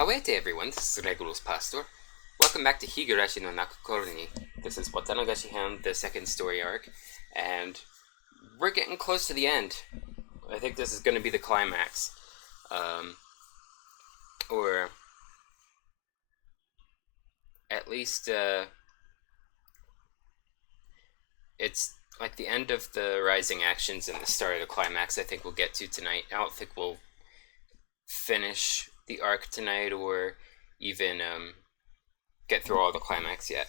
Awete everyone, this is Regulus Pastor. Welcome back to Higurashi no Naku Koro. This is Watanagashi-hen, the second story arc, and we're getting close to the end. I think this is going to be the climax. Or at least it's like the end of the rising actions and the start of the climax I think we'll get to tonight. I don't think we'll finish the arc tonight or even get through all the climax yet.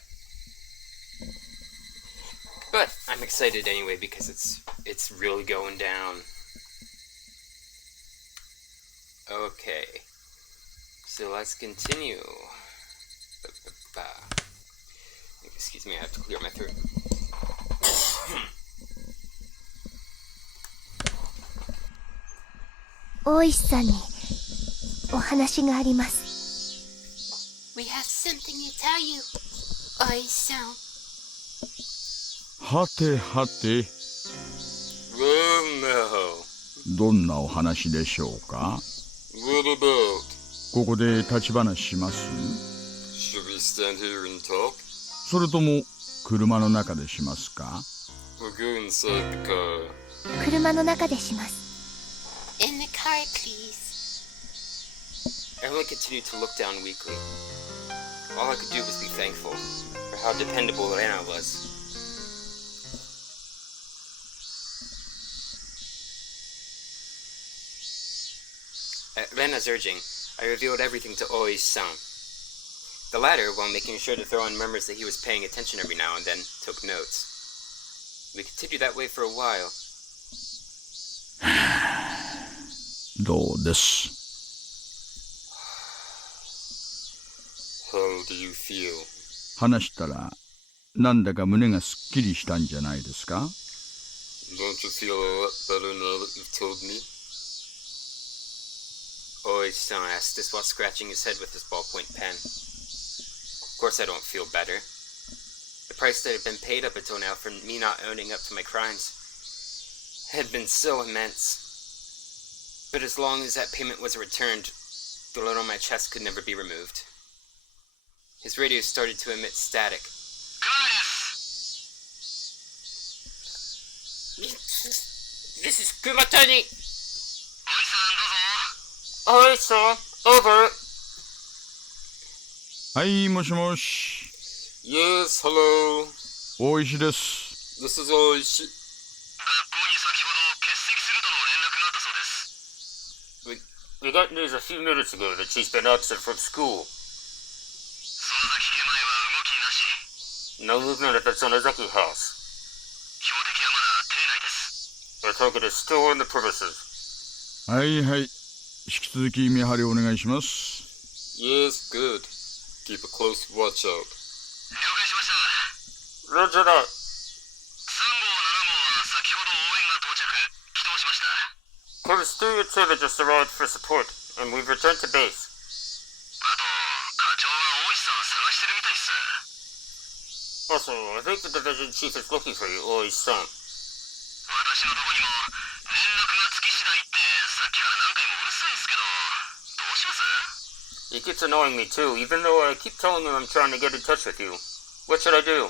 But I'm excited anyway because it's really going down. Okay, so let's continue. Excuse me, I have to clear my throat. 大石さんにお話があります。We have something to tell you, Ōishi. はてはて、 no. どんなお話でしょうか。 What about? ここで立ち話します。 Should we stand here and talk? それとも車の中でしますか。 We'll go inside the car. 車の中でします。 In the car, please. Emily continued to look down weakly. All I could do was be thankful for how dependable Rena was. At Rena's urging, I revealed everything to Ōishi-san. The latter, while making sure to throw in murmurs that he was paying attention every now and then, took notes. We continued that way for a while. どうです。 How do you feel? 話したらなんだか胸がすっきりしたんじゃないですか。 Don't you feel a lot better now that you've told me? Ōishi-san asked this while scratching his head with his ballpoint pen. Of course I don't feel better. The price that had been paid up until now for me not owning up to my crimes had been so immense. But as long as that payment was returned, the load on my chest could never be removed. His radio started to emit static. This is Kumatani! Ōishi-san, over! はい、もしもし。 Yes, hello. 大石です。 This is Ōishi. We got news a few minutes ago that she's been absent from school. No movement at the Sonozaki House. Our target is still on the premises. はいはい。引き続き見張りお願いします。 Yes, good. Keep a close watch out. Roger that. Cars 3 and 7 just arrived for support, and we've returned to base. Also, I think the division chief is looking for you, Ōishi-san. He keeps annoying me too, even though I keep telling him I'm trying to get in touch with you. What should I do?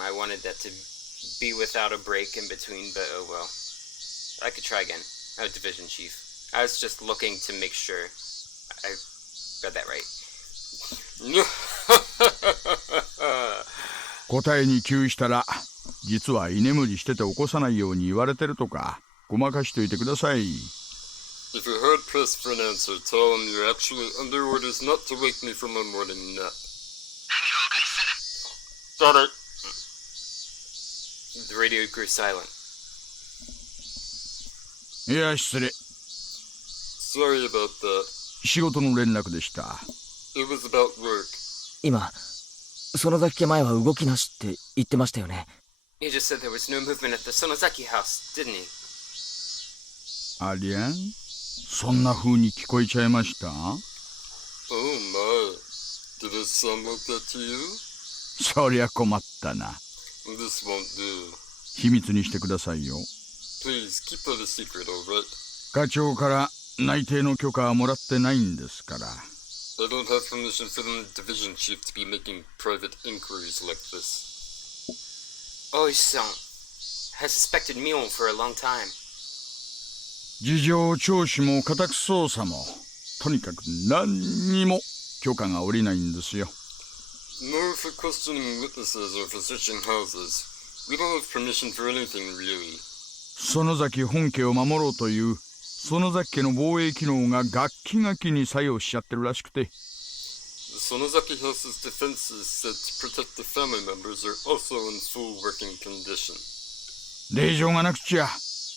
I wanted that to be without a break in between, but oh well. I could try again. Oh, division chief. I was just looking to make sure I read that right. 答えに窮したら、実は居眠りしてて起こさないように言われてるとか、ごまかしといてください。If you're hard pressed for an answer, tell him you're actually under orders not to wake me from my morning nap. Got it. The radio grew silent. いや、失礼。Sorry about that. 仕事の連絡でした。It was about work. 今、園崎家前は動きなしって言ってましたよね。He just said there was no movement at the Sonozaki House, didn't he? ありゃん、そんな風に聞こえちゃいました。 Oh my. Did it sound like that to you? そりゃ困ったな。This won't do. 秘密にしてくださいよ。 Please keep that a secret, alright? 課長から内定の許可はもらってないんですから。 I don't have permission from the division chief to be making private inquiries like this. Ōishi-san has suspected Mion for a long time. 事情聴取も家宅捜査もとにかく何にも許可が下りないんですよ。 Nor for questioning witnesses or for searching houses. We don't have permission for anything, really. 園崎本家を守ろうという園崎家の防衛機能がガッキガキに作用しちゃってるらしくて。 Sonozaki House's defenses said to protect the family members are also in full working condition. 令状がなくちゃ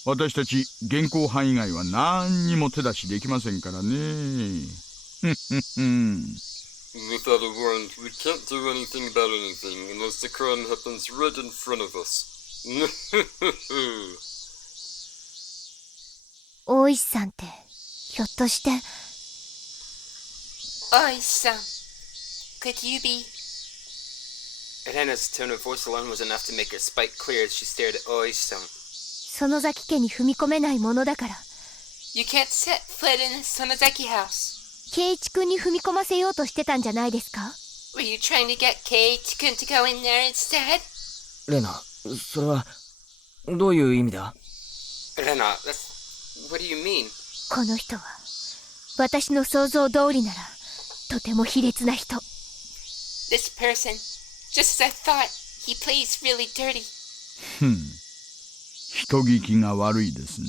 私たち現行犯以外は何にも手出しできませんからね。Without a warrant, we can't do anything about anything unless the crime happens right in front of us. 大石さんってひょっとして。Ōishi-san, could you be? Rena's tone of voice alone was enough to make her spite clear as she stared at Ōishi-san. 園崎家に踏み込めないものだから。You can't set foot in the Sonozaki House. 圭一君に踏み込ませようとしてたんじゃないですか？ Were you trying to get Keiichi-kun to go in there instead? レナ、それはどういう意味だ？ Rena, what do you mean? この人は私の想像通りならとても卑劣な人。 This person, just as I thought, he plays really dirty. 人聞きが悪いですね。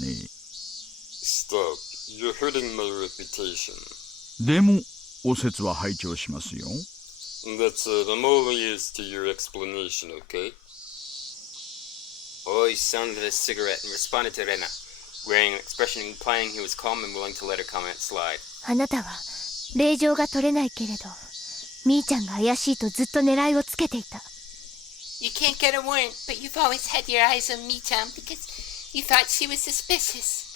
Stop. You're hurting my reputation. でもお説は拝聴しますよ。That's it. I'm all ears to your explanation, okay? Ōishi sounded his cigarette and responded to Rena, wearing an expression implying he was calm and willing to let her comment slide. あなたは令状が取れないけれど、みーちゃんが怪しいとずっと狙いをつけていた。You can't get a warrant, but you've always had your eyes on Mi-chan because you thought she was suspicious.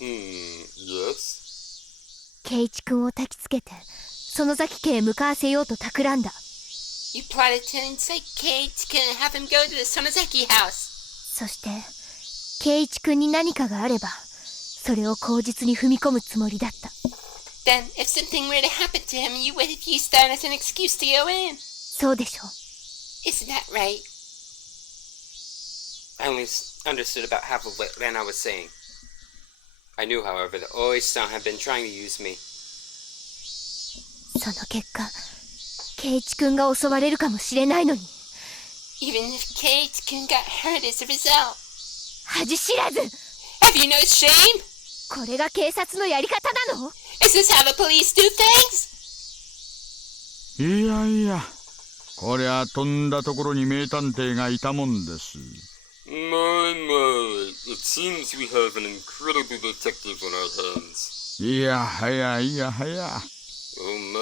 Yes? 圭一君を焚きつけて園崎家へ向かわせようと企んだ。 You plotted to incite Keiichi-kun and have him go to the Sonozaki House. そして圭一君に何かがあればそれを口実に踏み込むつもりだった。 Then, if something were to happen to him, you would have used that as an excuse to go in. そうでしょう。 Isn't that right? I only understood about half of what Rena was saying. I knew, however, that Ōishi-san had been trying to use me. その結果圭一君が襲われるかもしれないのに。 Even if Keiichi-kun got hurt as a result. 恥知らず。 Have you no shame? これが警察のやり方なの？ Is this how the police do things? いやいや、こりゃとんだところに名探偵がいたもんです。 My. It seems we have an incredible detective on our hands. いやはやいやはや。 Oh my.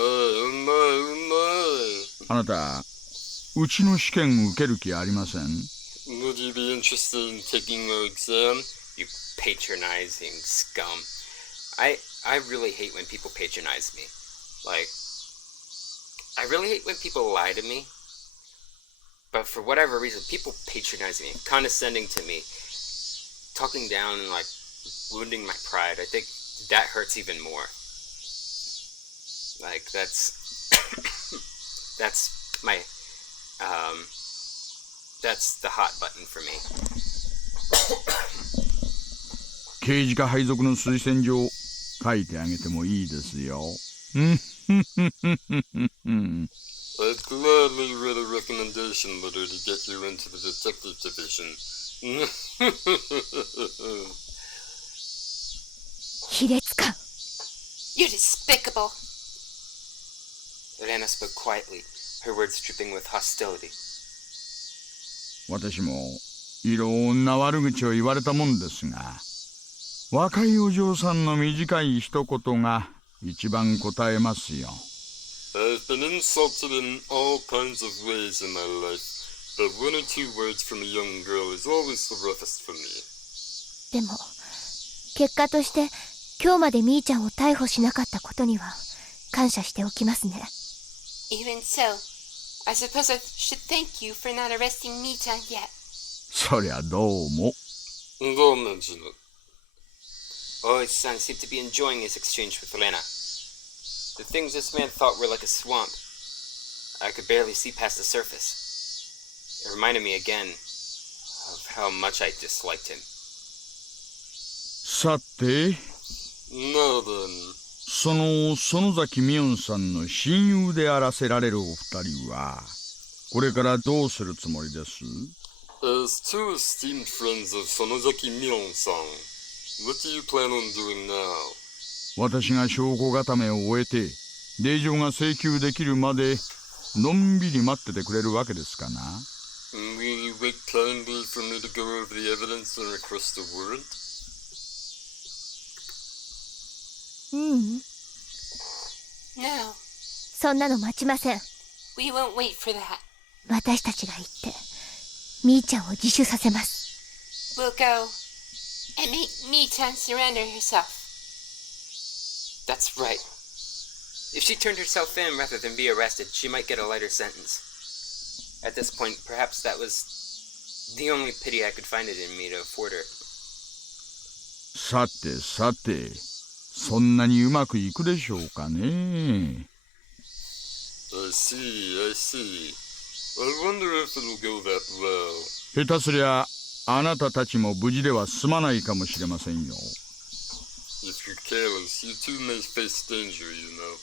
あなた、うちの試験受ける気ありません？ Would you be interested in taking our exam? You patronizing scum. I really hate when people patronize me. Like, I really hate when people lie to me. But for whatever reason, people patronize me, condescending to me, talking down and like wounding my pride. I think that hurts even more. Like that's my that's the hot button for me. 刑事課配属の推薦状書いてあげてもいいですよ。I'd gladly read a recommendation letter to get you into the detective division. 卑劣か。 You're despicable. Rena spoke quietly, her words dripping with hostility. 私もいろんな悪口を言われたもんですが、若いお嬢さんの短い一言が一番答えますよ。I've been insulted in all kinds of ways in my life, but one or two words from a young girl is always the roughest for me. でも結果として今日までみーちゃんを逮捕しなかったことには感謝しておきますね。 Even so, I suppose I should thank you for not arresting Mion yet. そりゃどうも。どうもじの。Ōishi-san seemed to be enjoying his exchange with Rena. The things this man thought were like a swamp. I could barely see past the surface. It reminded me again of how much I disliked him. さて、Now then, その園崎美音さんの親友であらせられるお二人は、これからどうするつもりです？ as two esteemed friends of Sonozaki Mion-san, what do you plan on doing now? 私が証拠固めを終えて、令状が請求できるまで、のんびり待っててくれるわけですかな。Will you wait kindly for me to go over the evidence and request a warrant? No, そんなの待ちません。 we won't wait for that. 私たちが行ってみーちゃんを自首させます。 We'll go and make Mion surrender herself. That's right. If she turned herself in rather than be arrested, she might get a lighter sentence. At this point, perhaps that was the only pity I could find it in me to afford her. さてさて、そんなにうまくいくでしょうかね。I see. I wonder if it'll go that well. 下手すりゃ、あなたたちも無事では済まないかもしれませんよ。If you're careless, you too may face danger, you know.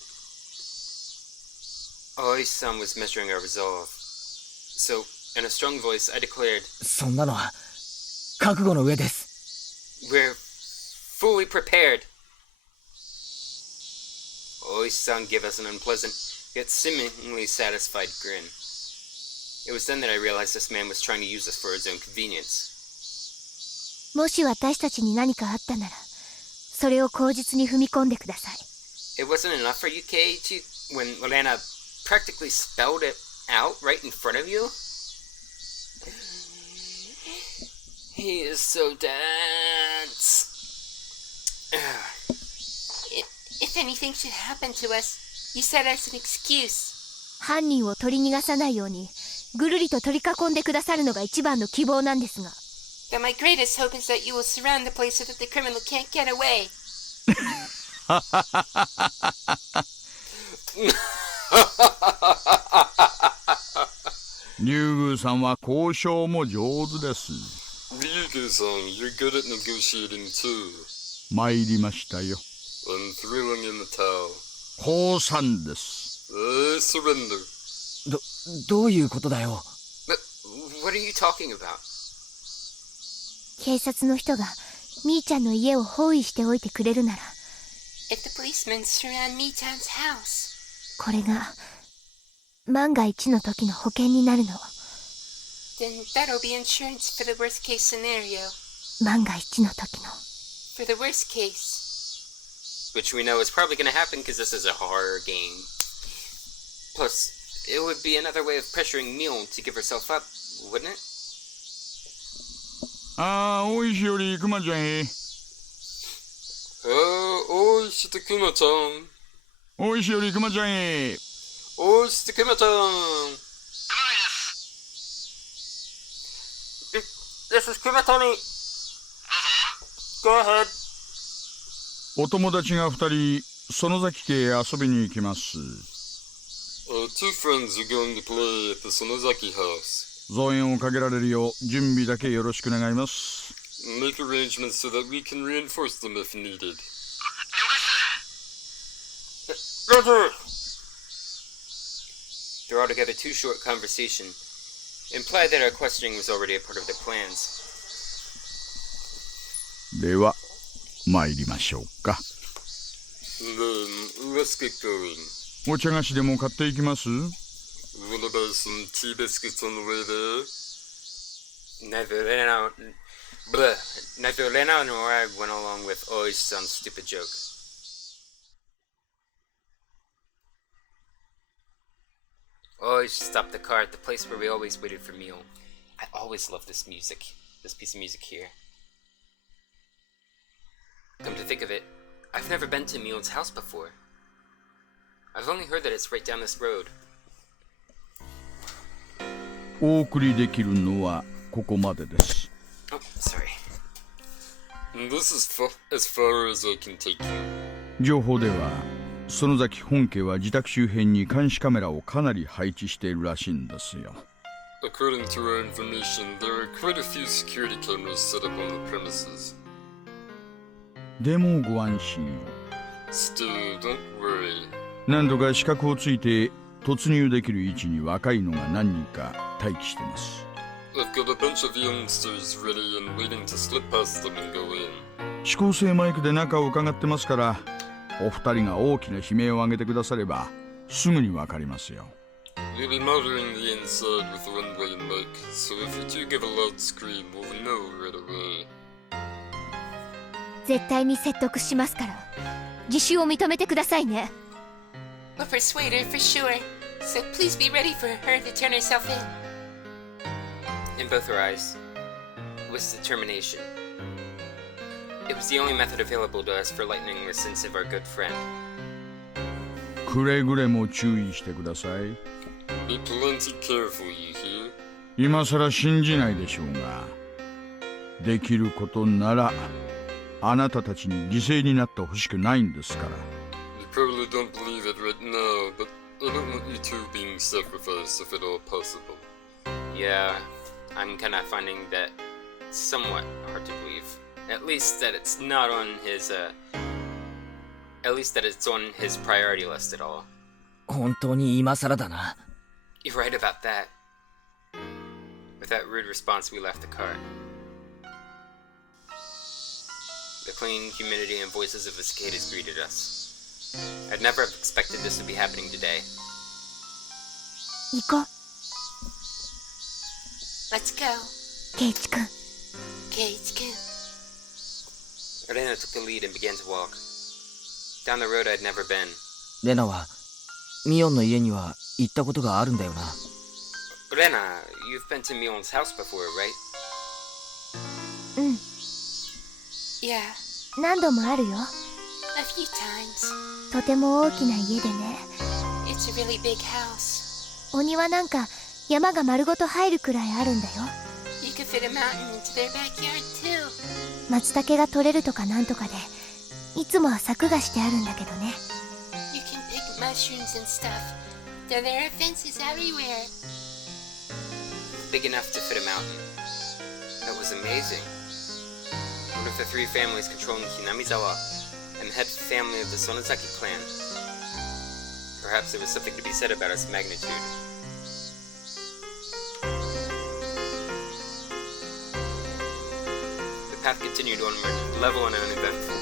Ōishi-san was measuring our resolve. So, in a strong voice, I declared, そんなのは覚悟の上です。 "We're fully prepared." Ōishi-san gave us an unpleasant, yet seemingly satisfied grin. It was then that I realized this man was trying to use us for his own convenience. もし私たちに何かあったなら、それを口実に踏み込んでください。 It wasn't enough for you, Keiichi, when Rena practically spelled it out right in front of you? He is so dense. If anything should happen to us, you said as an excuse. 犯人を取り逃がさないようにぐるりと取り囲んでくださるのが一番の希望なんですが。 But my greatest hope is that you will surround the place so that the criminal can't get away. 竜宮さんは交渉も上手です。Ryugu-san, you're good at negotiating too. 参りましたよ。I'm throwing in the towel. 降参です。I surrender. どういうことだよ。 But what are you talking about? 警察の人がみーちゃんの家を包囲しておいてくれるなら、 If the policemen surround Miton's house, これが万が一の時の保険になるの。 then that'll be insurance for the worst case scenario. 万が一の時の。 For the worst case. Which we know is probably going to happen because this is a horror game. Plus, it would be another way of pressuring Mion to give herself up, wouldn't it? ああ、大石より熊ちゃんへ。Ōishi to Kuma-chan. 大石より熊ちゃんへ。Ōishi to Kuma-chan. This is Kumatoni. Go ahead. お友達が二人、園崎家へ遊びに行きます。Two friends are going to play at the Sonozaki House. 増援をかけられるよう準備だけよろしく願います。Make arrangements so that we can reinforce them if needed. Roger! Their altogether too short conversation implied that our questioning was already a part of their plans. では、参りましょうか。Then, let's get going. お茶菓子でも買っていきます？ What about some tea biscuits on the way there? Neither Rena nor I went along with Ōishi-san's stupid joke. Ōishi stopped the car at the place where we always waited for Mion. I always loved this piece of music here. Come to think of it, I've never been to Mion's house before. I've only heard that it's right down this road. お送りできるのはここまでです。Oh, sorry. This is as far as I can take you. 情報では園崎本家は自宅周辺に監視カメラをかなり配置しているらしいんですよ。According to our information, there are quite a few security cameras set up on the premises. でもご安心を。Still, don't worry. 何度か死角をついて突入できる位置に若いのが何人か待機してます。I've got a bunch of youngsters ready and waiting to slip past them and go in. 指向性マイクで中を伺ってますから、お二人が大きな悲鳴を上げてくださればすぐにわかりますよ。We'll be monitoring the inside with the one-way mic, so if you do give a loud scream, we'll know right away. 絶対に説得しますから、自首を認めてくださいね。We'll persuade her for sure, so please be ready for her to turn herself in. In both her eyes was determination. It was the only method available to us for lightening the sense of our good friend. くれぐれも注意してください。Be plenty careful, you hear? 今さら信じないでしょうが、できることならあなたたちに犠牲になってほしくないんですから。You probably don't believe it right now, but I don't want you two being sacrificed if at all possible. Yeah, I'm kinda finding that somewhat hard to believe. At least that it's not on his, at least that it's on his priority list at all. 本当に今更だな。You're right about that. With that rude response, we left the car. The clean humidity and voices of the cicadas greeted us. I'd never have expected this to be happening today. 行こう、 Let's go, ケイチ君。 Keiichi-kun. Rena took the lead and began to walk. Down the road I'd never been. レナはミオンの家には行ったことがあるんだよな。Rena, you've been to Mion's house before, right? うん、 Yeah, 何度もあるよ。 a few times. とても大きな家でね。 It's a really big house. お庭なんか山が丸ごと入るくらいあるんだよ。 You could fit a mountain into their backyard too. 松茸が取れるとかなんとかで、いつもは柵がしてあるんだけどね。 You can pick mushrooms and stuff. There are fences everywhere. Big enough to fit a mountain. That was amazing. One of the three families controlling Hinamizawa, and the head family of the Sonozaki clan. Perhaps there was something to be said about its magnitude. The path continued onward, level and uneventful.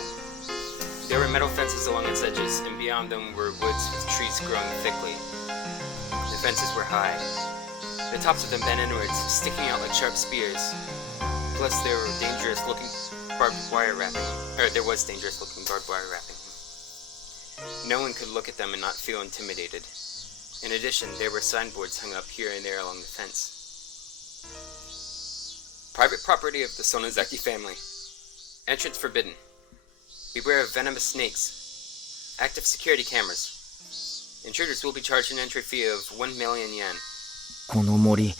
There were metal fences along its edges, and beyond them were woods with trees growing thickly. The fences were high. The tops of them bent inwards, sticking out like sharp spears. Plus, there was dangerous looking barbed wire wrapping. No one could look at them and not feel intimidated. In addition, there were signboards hung up here and there along the fence. Private property of the Sonozaki family. Entrance forbidden. Beware of venomous snakes. Active security cameras. Intruders will be charged an entry fee of 1 million yen. この森、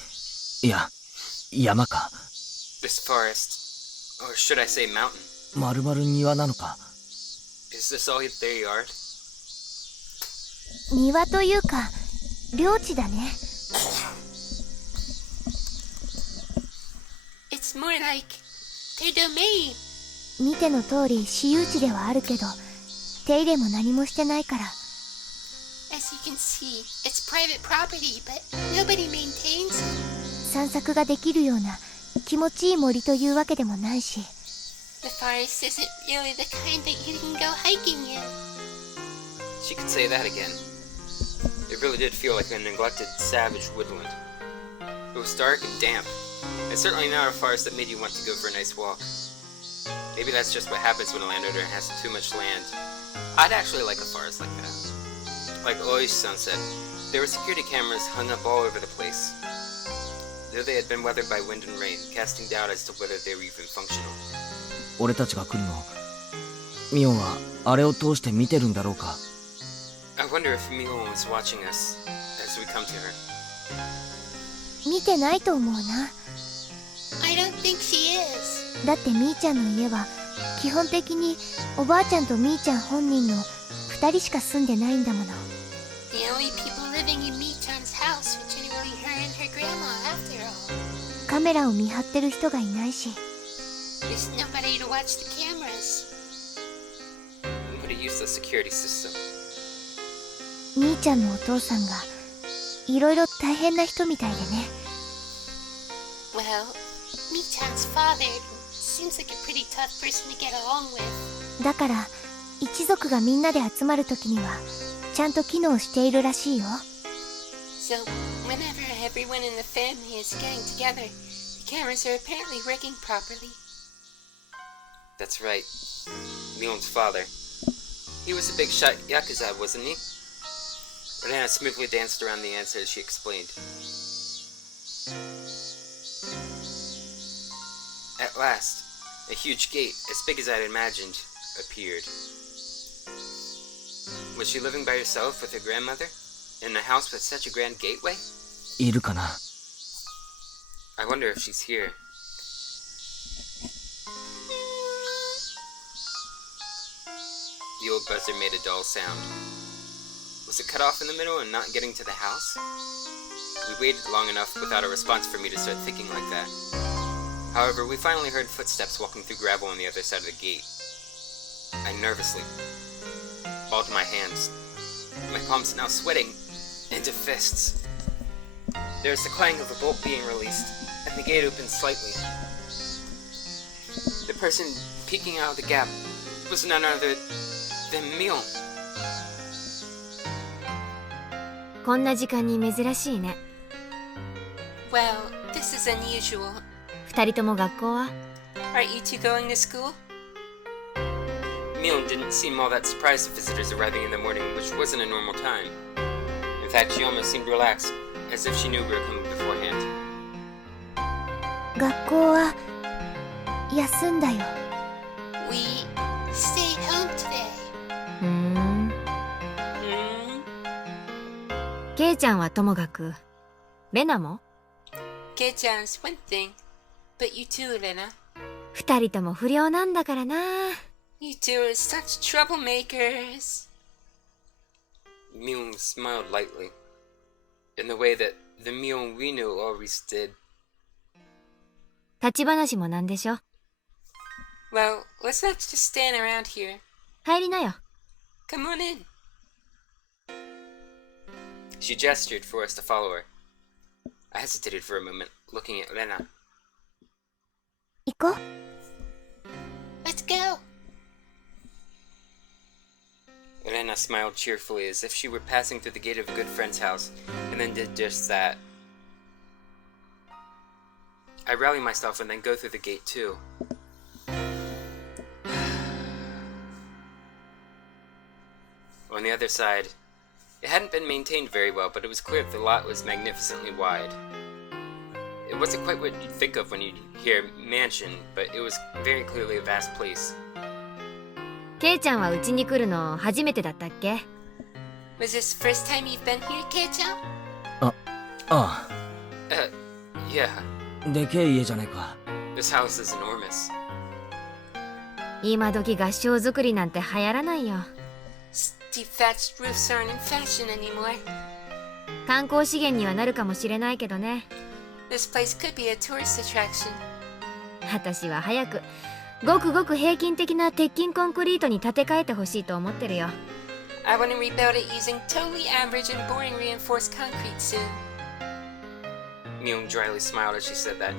いや、山か。This forest, or should I say mountain, まるまる庭なのか。 is this all their yard? 庭というか領地だね。 It's more like their domain. 見ての通り私有地ではあるけど、手入れも何もしてないから。 As you can see, it's private property, but nobody maintains it. 散策ができるような気持ちいい森というわけでもないし。 The forest isn't really the kind that you can go hiking in. She could say that again. It really did feel like a neglected, savage woodland. It was dark and damp, and certainly not a forest that made you want to go for a nice walk. Maybe that's just what happens when a landowner has too much land. I'd actually like a forest like that. Like Ōishi-san said, there were security cameras hung up all over the place. Though they had been weathered by wind and rain, casting doubt as to whether they were even functional. 俺たちが来るの、ミオンはあれを通して見てるんだろうか。 I wonder if Mion was watching us as we come to her. 見てないと思うな。 I don't think she is. だってみーちゃんの家は基本的におばあちゃんとみーちゃん本人の2人しか住んでないんだもの。 The only people living in Michan's house were generally her and her grandma after all. カメラを見張ってる人がいないし。 There's nobody to watch the cameras. I'm gonna use the security system. みーちゃんのお父さんがいろいろ大変な人みたいでね。 Well, Michan's father seems like a pretty tough person to get along with. だから一族がみんなで集まるときにはちゃんと機能しているらしいよ。 So, whenever everyone in the family is getting together, the cameras are apparently working properly. That's right. Mion's father. He was a big shot Yakuza, wasn't he? Rena smoothly danced around the answer as she explained. At last, a huge gate, as big as I'd imagined, appeared. Was she living by herself with her grandmother? In a house with such a grand gateway? いるかな。 I wonder if she's here. The old buzzer made a dull sound. Was it cut off in the middle and not getting to the house? We waited long enough without a response for me to start thinking like that. However, we finally heard footsteps walking through gravel on the other side of the gate. I nervously balled my hands. My palms now sweating into fists. There was the clang of the bolt being released, and the gate opened slightly. The person peeking out of the gap was none other than Mion. こんな時間に珍しいね。 Well, this is unusual. 二人とも学校は？ Aren't you two going to school? Mion didn't seem all that surprised at visitors arriving in the morning, which wasn't a normal time. In fact, she almost seemed relaxed, as if she knew we were coming beforehand. 学校は休んだよ。 We stayed home today. ふーん。ケイちゃんはともかく、レナも？ Kei-chan's one thing, but you too, Rena. 二人とも不良なんだからな。 You two are such troublemakers. Mion smiled lightly, in the way that the Mion we knew always did. 立ち話もなんでしょ。 Well, let's not just stand around here. 入りなよ。 Come on in. She gestured for us to follow her. I hesitated for a moment, looking at Rena. 行こう。 Let's go. Rena smiled cheerfully as if she were passing through the gate of a good friend's house, and then did just that. I rally myself and then go through the gate too. On the other side, it hadn't been maintained very well, but it was clear that the lot was magnificently wide. It wasn't quite what you'd think of when you hear mansion, but it was very clearly a vast place. ケイちゃんはうちに来るの初めてだったっけ？ Was this the first time you've been here, Kei-chan? ああ。 Yeah, でけえ家じゃないか。 this house is enormous. 今時合掌造りなんて流行らないよ。 Steep thatched roofs aren't in fashion anymore. 観光資源にはなるかもしれないけどね。 This place could be a tourist attraction. 私は早くごくごく平均的な鉄筋コンクリートに建て替えてほしいと思ってるよ。 I want to rebuild it using totally average and boring reinforced concrete soon. Mion dryly smiled as she said that,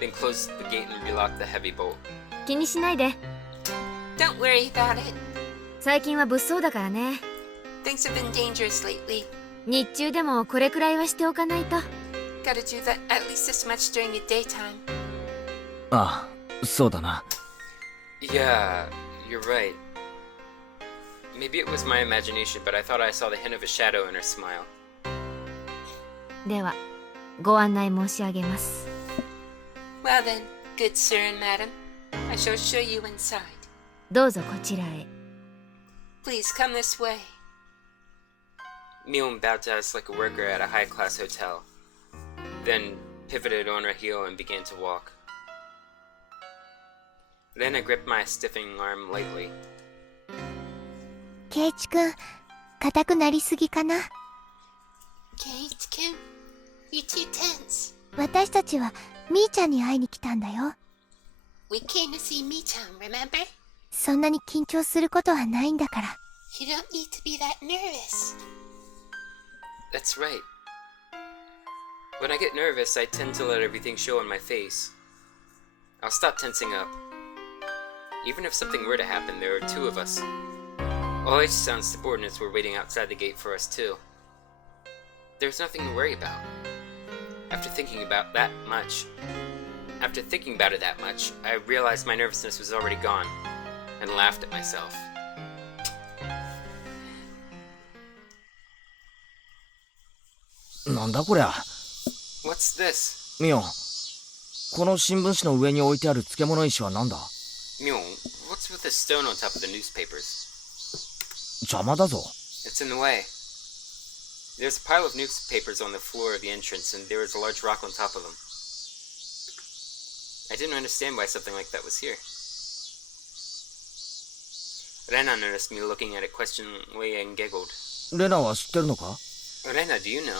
then closed the gate and relocked the heavy bolt. 気にしないで。 Don't worry about it. 最近は物騒だからね。 Things have been dangerous lately. 日中でもこれくらいはしておかないと。 Gotta do that at least this much during the daytime. ああ、そうだな。 Yeah, you're right. Maybe it was my imagination, but I thought I saw the hint of a shadow in her smile. では、ご案内申し上げます。 Well then, good sir and madam, I shall show you inside. どうぞこちらへ。 Please come this way. Mion bowed to us like a worker at a high-class hotel. then pivoted on her heel and began to walk. Rena gripped my stiffening arm lightly. 圭一くん、硬くなりすぎかな。Kate-kun, you're too tense. 私たちはみーちゃんに会いに来たんだよ。We came to see Mi-chan, remember? そんなに緊張することはないんだから。You don't need to be that nervous. That's right. When I get nervous, I tend to let everything show on my face. I'll stop tensing up. Even if something were to happen, there are two of us. Ōishi-san's subordinates were waiting outside the gate for us too. There's nothing to worry about. After thinking about it that much, I realized my nervousness was already gone, and laughed at myself. なんだこりゃ。What's this? ミオン、この新聞紙の上に置いてある漬物石は何だ？ Mion, what's with the stone on top of the newspapers? 邪魔だぞ。 It's in the way. There's a pile of newspapers on the floor of the entrance, and there is a large rock on top of them. I didn't understand why something like that was here. Rena noticed me looking at it questioningly and giggled. レナは知ってるのか？ Rena, do you know?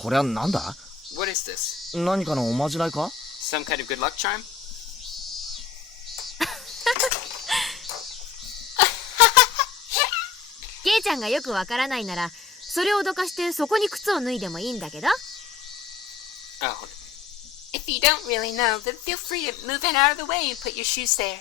これはなんだ？ What is this? 何かのおまじないか？ Some kind of good luck charm? ケイちゃんがよくわからないなら、それをどかしてそこに靴を脱いでもいいんだけど。Oh. If you don't really know, then feel free to move it out of the way and put your shoes there.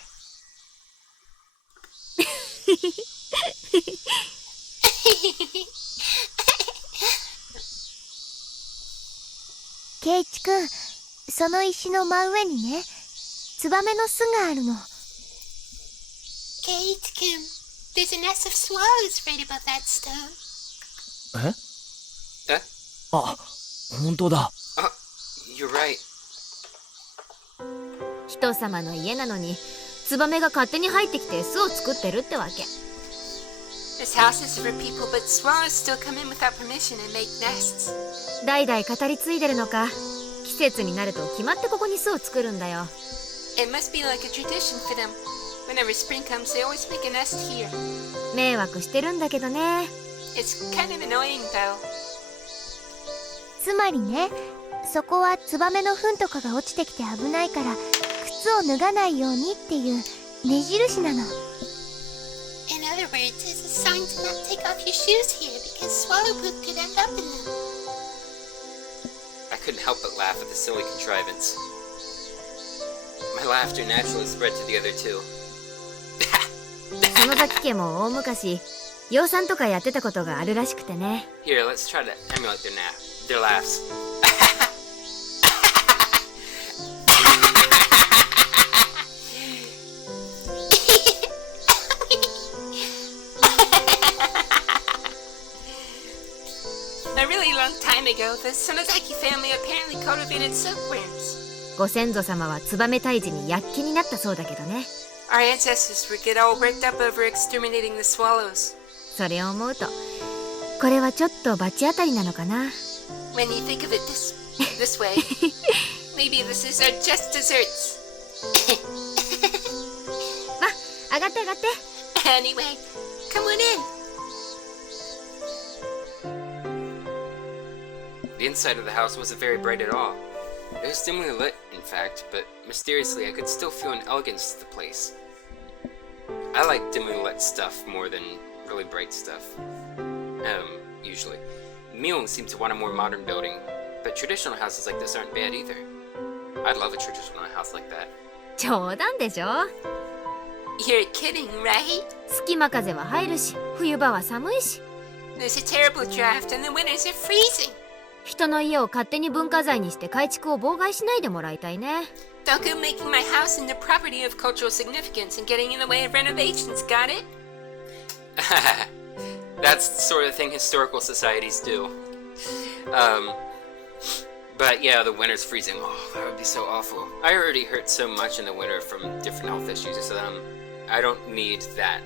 圭一くん、その石の真上にね、ツバメの巣があるの。Kate-kun, there's a nest of swallows right above that stone. え？あ、本当だ。You're right. 人様の家なのにツバメが勝手に入ってきて巣を作ってるってわけ。 This house is for people, but swallows still come in without permission and make nests. 代々語り継いでるのか。季節になると決まってここに巣を作るんだよ。 It must be like a tradition for them. Whenever spring comes, they always make a nest here. 迷惑してるんだけどね。 It's kind of annoying, though. つまりね、そこはツバメの糞とかが落ちてきて危ないから、靴を脱がないようにっていう目印なの。In other words, it's a sign to not take off your shoes here because swallow poop could end up in them. I couldn't help but laugh at the silly contrivance. My laughter naturally spread to the other two. 園崎家も大昔養蚕とかやってたことがあるらしくてね。 Here, let's try to emulate their laughs. A really long time ago, the Sonozaki family apparently cultivated silkworms. ご先祖様はツバメ退治に躍起になったそうだけどね。 Our ancestors would get all worked up over exterminating the swallows. それを思うとこれはちょっと罰当たりなのかな。 When you think of it this way, maybe this is our just desserts. ま、上がって上がって。 Anyway, come on in. The inside of the house wasn't very bright at all. It was dimly lit, in fact, but mysteriously I could still feel an elegance to the place. I like dimly lit stuff more than really bright stuff. Usually. Mion seemed to want a more modern building, but traditional houses like this aren't bad either. I'd love a traditional house like that. 冗談でしょ。 You're kidding, right? 隙間風は入るし、冬場は寒いし。 There's a terrible draft and the winters are freezing. 人の家を勝手に文化財にして改築を妨害しないでもらいたいね。 Don't go making my house into property of cultural significance and getting in the way of renovations, got it? That's the sort of thing historical societies do. But yeah, the winter's freezing. Oh, that would be so awful. I already hurt so much in the winter from different health issues, so I don't need that.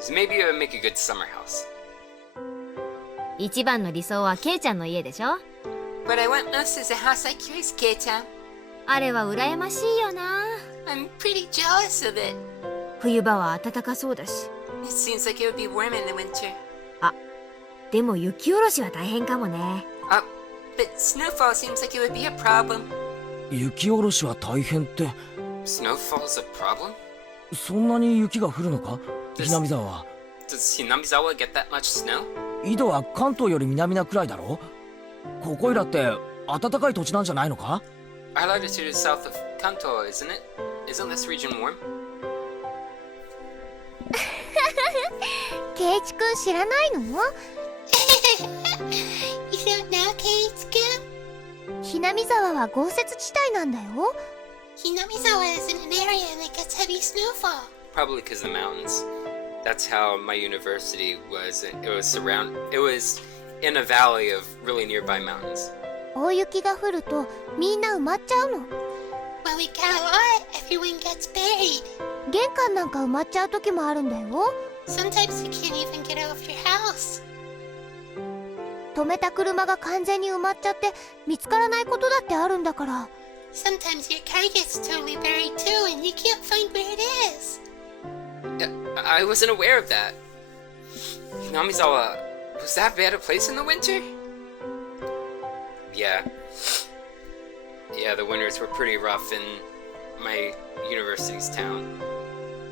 So maybe it would make a good summer house. 一番の理想はケイちゃんの家でしょ。What I want most is a house like yours, Kei-chan. あれは羨ましいよな。 I'm pretty jealous of it. 冬場は暖かそうだし。 It seems like it would be warm in the winter. でも雪下ろしは大変かもね。But snowfall seems like it would be a problem. 雪下ろしは大変って、 Snowfall's a problem? そんなに雪が降るのか？ひなみ沢は。 Does Hinamizawa get that much snow? 緯度は関東より南なくらいだろ？ここいらって暖かい土地なんじゃないのか？ Our latitude is south of Kanto, isn't it? Isn't this region warm? ケイチくん知らないの？ You don't know, Kei-chan? ひなみ沢は豪雪地帯なんだよ。 Hinamizawa is in an area that gets heavy snowfall. Probably because of the mountains. That's how my university was. It was in a valley of really nearby mountains. 大雪が降るとみんな埋まっちゃうの。 When we get a lot, everyone gets buried. 玄関なんか埋まっちゃう時もあるんだよ。 Sometimes you can't even get out of your house. 止めた車が完全に埋まっちゃって見つからないことだってあるんだから。 Sometimes your car gets totally buried too and you can't find where it is. I wasn't aware of that. Hinamizawa, was that bad a place in the winter? Yeah, the winters were pretty rough in my university's town.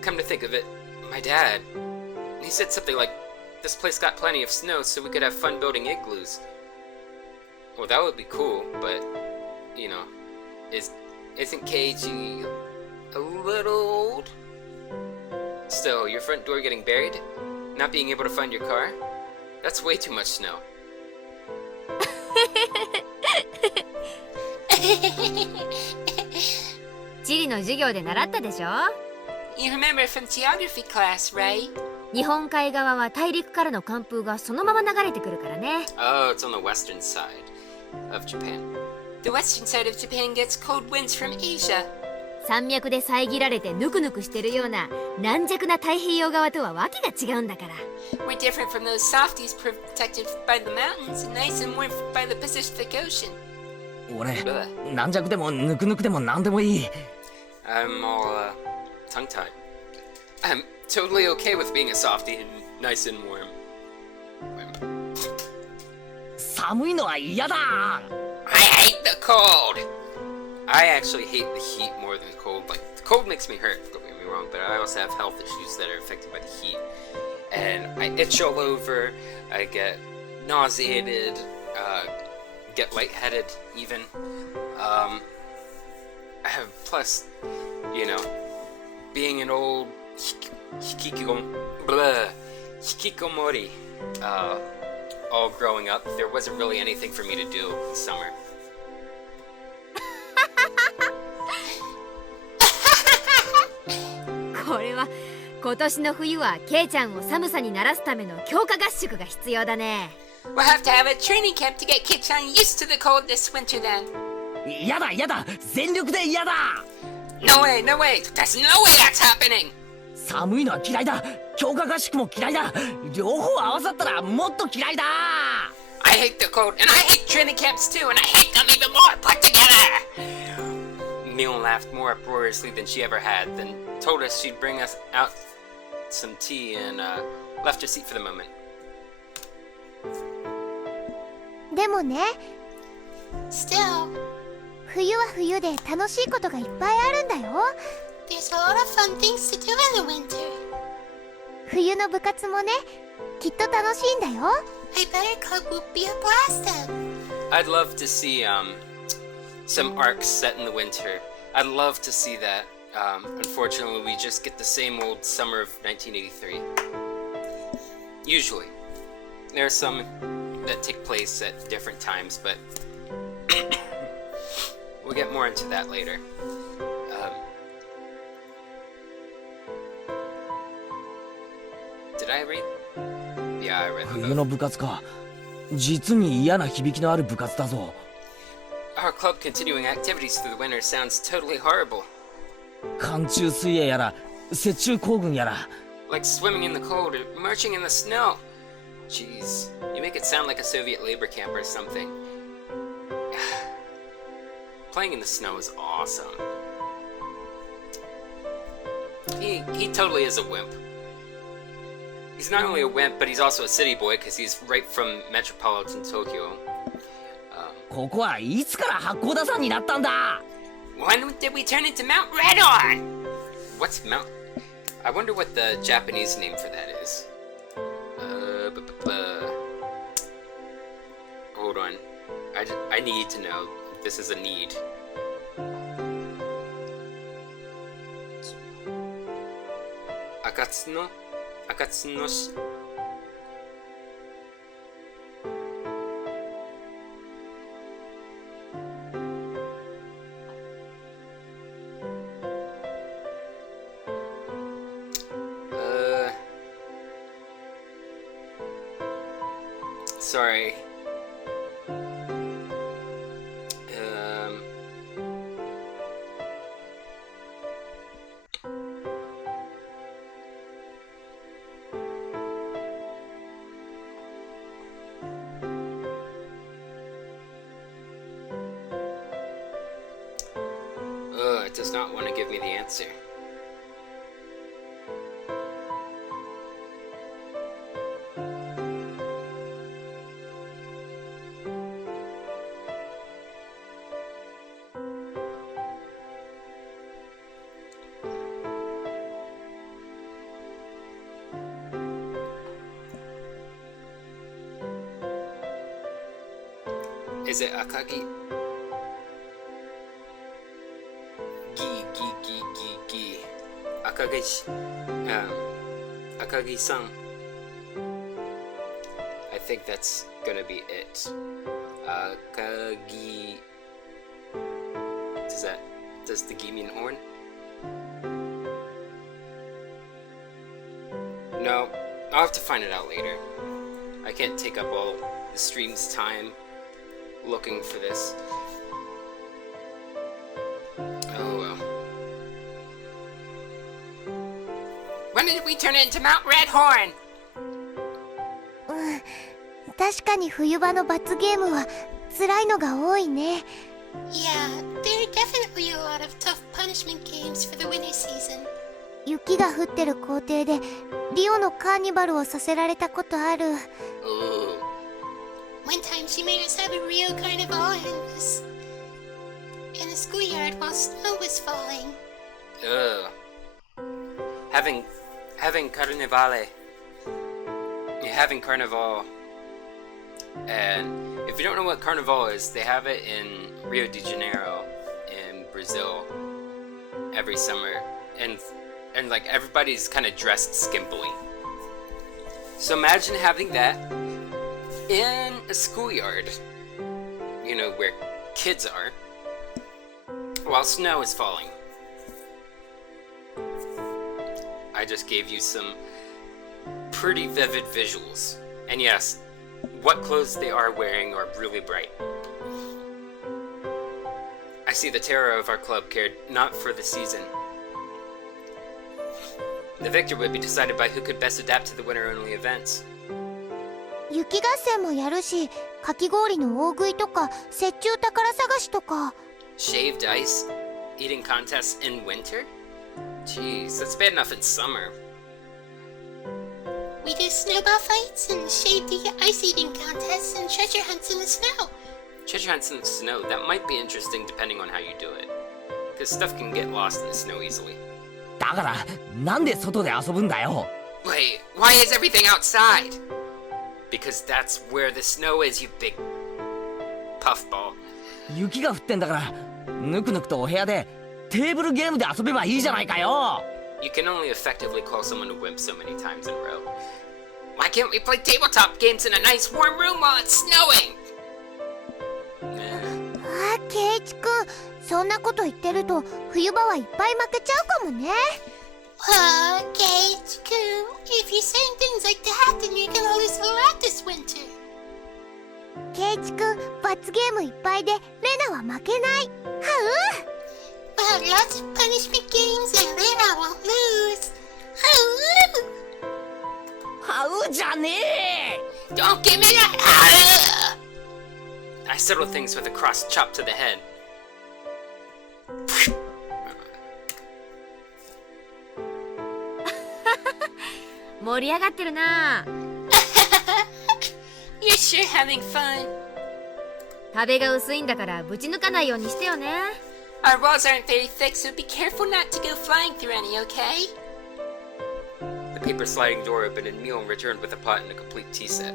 Come to think of it, my dad, he said something like, this place got plenty of snow so we could have fun building igloos. Well, that would be cool, but, you know, isn't Keiji a little old? Still, your front door getting buried? Not being able to find your car? That's way too much snow. Chiri の授業で習ったでしょ？ You remember from geography class, right? 日本海側は大陸からの寒風がそのまま流れてくるからね。Oh, it's on the western side of Japan. The western side of Japan gets cold winds from Asia. 山脈で遮られてぬくぬくしてるような軟弱な太平洋側とはわけが違うんだから。 We're different from those softies protected by the mountains and nice and warm by the Pacific Ocean. 俺、軟弱でもぬくぬくでもなんでもいい。I'm all tongue-tied. I'm totally okay with being a softie and nice and warm. 寒いのは嫌だ。I hate the cold! I actually hate the heat more than the cold. Like, the cold makes me hurt, don't get me wrong, but I also have health issues that are affected by the heat. And I itch all over, I get nauseated, get lightheaded even. I have, plus, you know, being an old hikikomori, all growing up, there wasn't really anything for me to do in summer. これは今年の冬はケイちゃんを寒さに慣らすための強化合宿が必要だね。 We'll have to have a training camp to get Kei-chan used to the cold this winter then. 嫌だ嫌だ、全力で嫌だ。 No way, no way. There's no way that's happening. 寒いのは嫌いだ。強化合宿も嫌いだ。両方合わさったらもっと嫌いだ。 I hate the cold, and I hate training camps too, and I hate them even more put together. Mion laughed more uproariously than she ever had, then told us she'd bring us out some tea and left her seat for the moment. でもね、 Still, 冬は冬で楽しいことがいっぱいあるんだよ。 there's a lot of fun things to do in the winter. 冬の部活もね、きっと楽しいんだよ。 I bet our club will be a blast then. I'd love to see some arcs set in the winter. I'd love to see that. Unfortunately, we just get the same old summer of 1983. Usually. There are some that take place at different times, but we'll get more into that later. Did I read? Yeah, I read the 冬の部活か。実に嫌な響きのある部活だぞ。 Our club continuing activities through the winter sounds totally horrible. 寒中水泳やら、雪中行軍やら。 Like swimming in the cold or marching in the snow. Jeez, you make it sound like a Soviet labor camp or something. playing in the snow is awesome. He totally is a wimp. He's not only a wimp, but he's also a city boy because he's right from metropolitan Tokyo. ここはいつから八甲田山になったんだ When did we turn into Mount Redhorn? What's Mount? I wonder what the Japanese name for that is. Hold on. I need to know. This is a need. Akatsuno? Akatsunoshi? Sorry. It does not want to give me the answer. Is it Akagi? Gi. Akagi-san. I think that's gonna be it. Akagi. Does the gi mean horn? No, I'll have to find it out later. I can't take up all the stream's time looking for this. Oh well. When did we turn into Mount Redhorn? 確かに冬場の罰ゲームは辛いのが多いね。Yeah, there are definitely a lot of tough punishment games for the winter season. 雪が降ってる校庭でリオのカーニバルをさせられたことある。One time she made us have a Rio Carnival in the schoolyard while snow was falling. Having carnivale. Having carnival. And if you don't know what carnival is, they have it in Rio de Janeiro in Brazil every summer. And like everybody's kind of dressed skimpily. So imagine having that in a schoolyard, you know, where kids are, while snow is falling. I just gave you some pretty vivid visuals. And yes, what clothes they are wearing are really bright. I see the terror of our club cared not for the season. The victor would be decided by who could best adapt to the winter-only events. 雪合戦もやるし、かき氷の大食いとか、雪中宝探しとか。Shaved ice eating contests in winter? Jeez, that's bad enough in summer. We do snowball fights and shaved ice eating contests and treasure hunts in the snow. Treasure hunts in the snow, that might be interesting depending on how you do it. Because stuff can get lost in the snow easily. だからなんで外で遊ぶんだよ Wait, why is everything outside? Because that's where the snow is, you big puffball. 雪が降ってんだからぬくぬくとお部屋でテーブルゲームで遊べばいいじゃないかよ You can only effectively call someone a wimp so many times in a row. Why can't we play tabletop games in a nice warm room while it's snowing? あ、ケイチくん、そんなこと言ってると冬場はいっぱい負けちゃうかもね。Kate-kun, if you're saying things like that, then you're gonna lose a lot this winter. ケイチくん、罰ゲームいっぱいでレナは負けない。はうWell, lots of punishment games and Rena won't lose. はうじゃねえ Don't give me that! I settle things with a cross chop to the head. 盛り上がってるな。You're sure having fun. 壁が薄いんだからぶち抜かないようにしてよね。Our walls aren't very thick, so be careful not to go flying through any, okay? The paper sliding door opened and Mion returned with a pot and a complete tea set.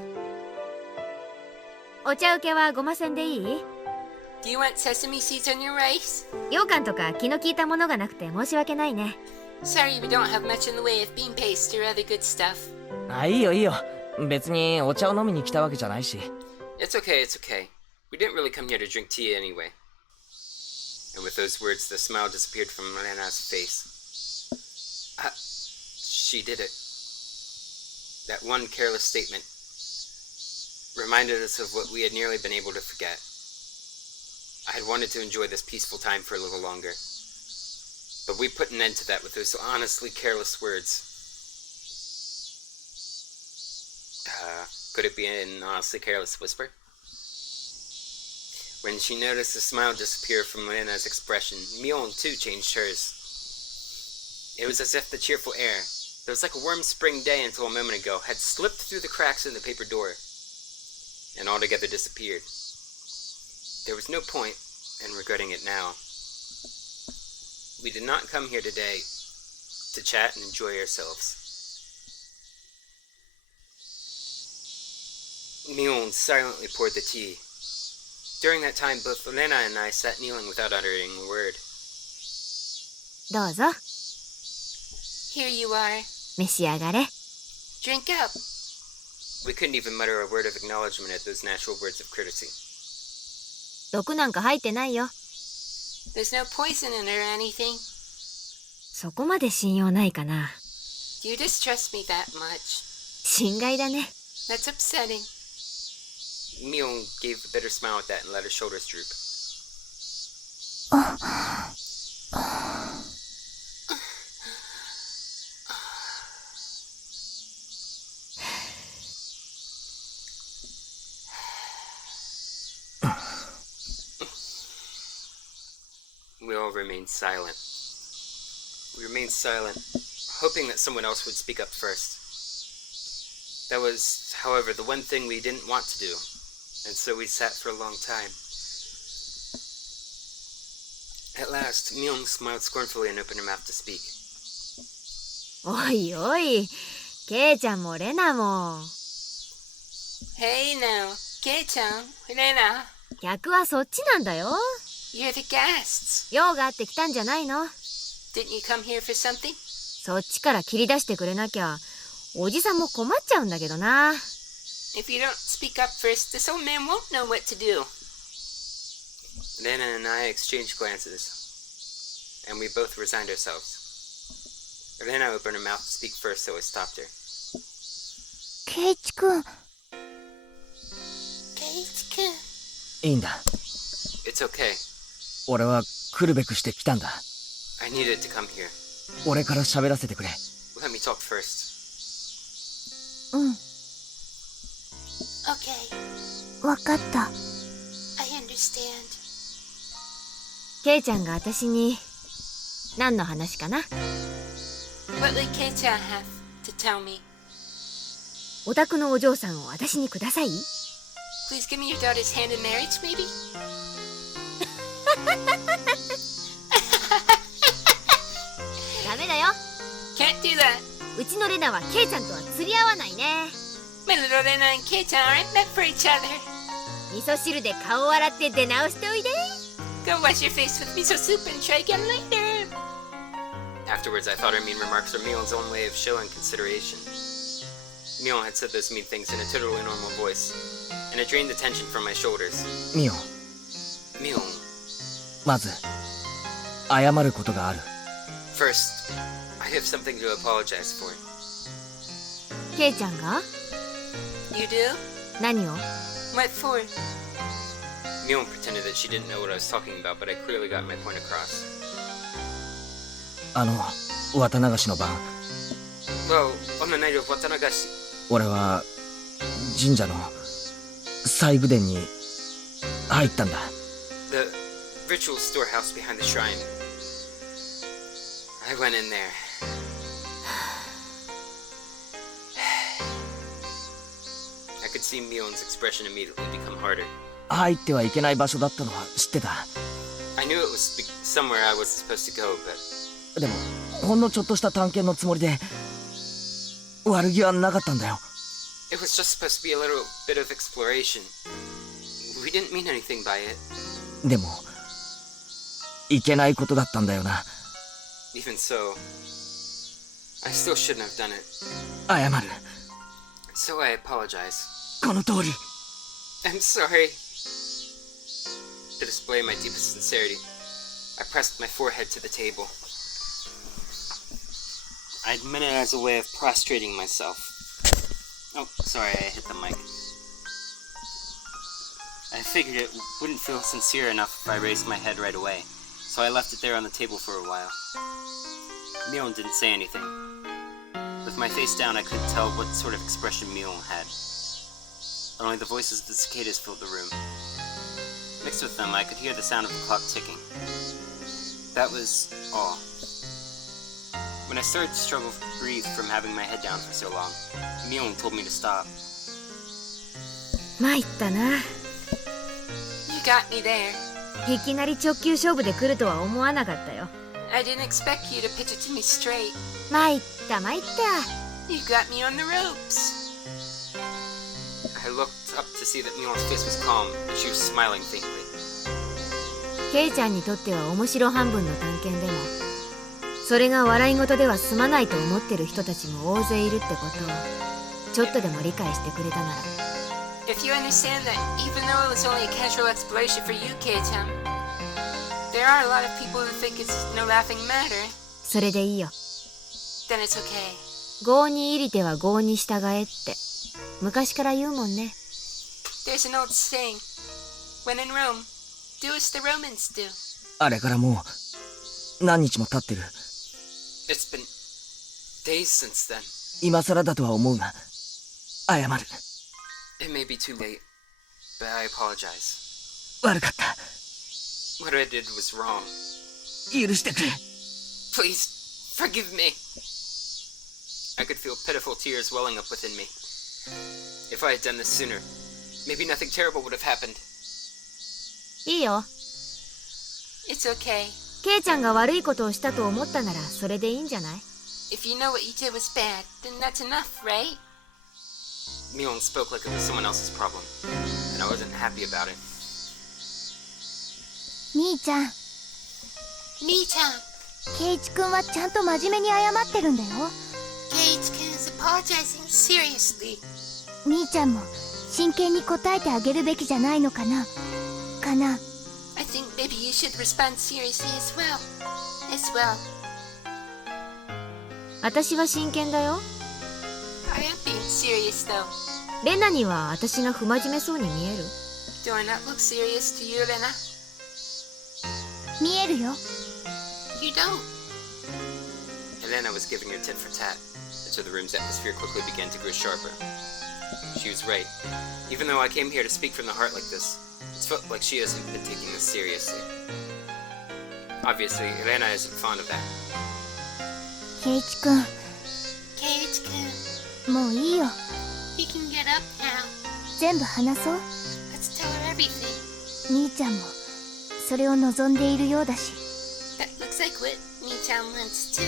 お茶受けはごませんでいい？ Do you want sesame seeds on your rice? 羊羹とか気の利いたものがなくて申し訳ないね。Sorry, we don't have much in the way of bean paste or other good stuff. あ、いいよいいよ。別にお茶を飲みに来たわけじゃないし。It's okay, it's okay. We didn't really come here to drink tea anyway. And with those words, the smile disappeared from Rena's face. She did it. That one careless statement reminded us of what we had nearly been able to forget. I had wanted to enjoy this peaceful time for a little longer. But we put an end to that with those honestly careless words. Could it be an honestly careless whisper? When she noticed the smile disappear from Rena's expression, Mion too changed hers. It was as if the cheerful air, that was like a warm spring day until a moment ago, had slipped through the cracks in the paper door and altogether disappeared. There was no point in regretting it now. We did not come here today to chat and enjoy ourselves. Mion silently poured the tea. During that time, both Rena and I sat kneeling without uttering a word. どうぞ Here you are. 召し上がれ。 Drink up. We couldn't even mutter a word of acknowledgement at those natural words of courtesy. 毒なんか入ってないよ。 There's no poison in it or anything. そこまで信用ないかな。 You distrust me that much. 心外だね。 That's upsetting. Mion gave a bitter smile at that and let her shoulders droop. We all remained silent. We remained silent, hoping that someone else would speak up first. That was, however, the one thing we didn't want to do, and so we sat for a long time. At last, Mion smiled scornfully and opened her mouth to speak. おいおい、ケイちゃんもレナも。 Hey now. Kei-chan, Rena. 客はそっちなんだよ。 You're the guests. 用があって来たんじゃないの？ Didn't you come here for something? そっちから切り出してくれなきゃ、おじさんも困っちゃうんだけどな。 If you don't speak up first, this old man won't know what to do. Rena and I exchanged glances, and we both resigned ourselves. Rena opened her mouth to speak first, so I stopped her. ケイチくん、 Keiichi-kun. いいんだ。 It's okay. 俺は来るべくして来たんだ。 I needed to come here. 俺から喋らせてくれ。 Let me talk first. うん、 Okay, わかった。 I understand. ケイちゃんが私に何の話かな？ What would Kei-chan have to tell me? お宅のお嬢さんを私にください。 Please give me your daughter's hand in marriage, maybe? ダメだよ。 Can't do that. うちのレナはケイちゃんとは釣り合わないね。 My little Rena and Kei-chan aren't meant for each other. 味噌汁で顔を洗って出直しておいで。 Go wash your face with miso soup and try again later. Afterwards, I thought her mean remarks were Mion's own way of showing consideration. Mion had said those mean things in a totally normal voice, and it drained the tension from my shoulders. ミオン、 Mion, まず謝ることがある。 first, I have something to apologize for. ケイちゃんが You do? 何を？ What for? Mion pretended that she didn't know what I was talking about, but I clearly got my point across. 綿流しの晩、 Well, on the night of Watanagashi, 俺は神社の祭具殿に入ったんだ。 the ritual storehouse behind the shrine. I went in there. could see Mion's expression immediately become harder. 入ってはいけない場所だったのは知ってた。 I knew it was somewhere I was supposed to go, but... でもほんのちょっとした探検のつもりで悪気はなかったんだよ。 It was just supposed to be a little bit of exploration. We didn't mean anything by it. でもいけないことだったんだよな。 Even so, I still shouldn't have done it. 謝る。 So I apologize. この通り。 I'm sorry. To display my deepest sincerity, I pressed my forehead to the table. I admit it as a way of prostrating myself. Oh, sorry, I hit the mic. I figured it wouldn't feel sincere enough if I raised my head right away, so I left it there on the table for a while. Mion didn't say anything. With my face down, I couldn't tell what sort of expression Mion had. Only the voices of the cicadas filled the room. Mixed with them, I could hear the sound of the clock ticking. That was all. When I started to struggle to breathe from having my head down for so long, Mion told me to stop. 参ったな。 You got me there. いきなり直球勝負で来るとは思わなかったよ。 I didn't expect you to pitch it to me straight. 参った参った。 You got me on the ropes. I looked up to see that Mion's face was calm, and she was smiling faintly. ケイちゃんにとっては面白半分の探検でも、それが笑い事では済まないと思ってる人たちも大勢いるってことをちょっとでも理解してくれたなら。 If you understand that even though it was only a casual exploration for you, Kei-chan, there are a lot of people who think it's no laughing matter, それでいいよ。 then it's okay. 郷に入りては郷に従えって昔から言うもんね。 There's an old saying, when in Rome, do as the Romans do. あれからもう何日も経ってる。 It's been days since then. 今更だとは思うが謝る。 It may be too late, but I apologize. 悪かった。 What I did was wrong. 許してくれ。 Please, forgive me. I could feel pitiful tears welling up within me. If I had done this sooner, maybe nothing terrible would have happened. いいよ。 It's okay. ケイちゃんが悪いことをしたと思ったならそれでいいんじゃない？ If you know what you did was bad, then that's enough, right? Mion spoke like it was someone else's problem, and I wasn't happy about it. 兄ちゃん、 Mi-chan, ケイチ君はちゃんと真面目に謝ってるんだよ。 Kei-chan is apologizing seriously. 兄ちゃんも真剣に答えてあげるべきじゃないのかな。かな。 I think maybe you should respond seriously as well. As well. 私は真剣だよ。 I am being serious though. レナには私が不真面目そうに見える？ Do I not look serious to you, Rena? 見えるよ。 You don't. Elena was giving her tit for tat, and so the room's atmosphere quickly began to grow sharper. She was right. Even though I came here to speak from the heart like this, it felt like she hasn't been taking this seriously. Obviously, Rena isn't fond of that. ケイチ君、 Kei-chan, もういいよ。 you can get up now. 全部話そう。 Let's tell her everything. 兄ちゃんもそれを望んでいるようだし。 That looks like what Mi-chan wants too.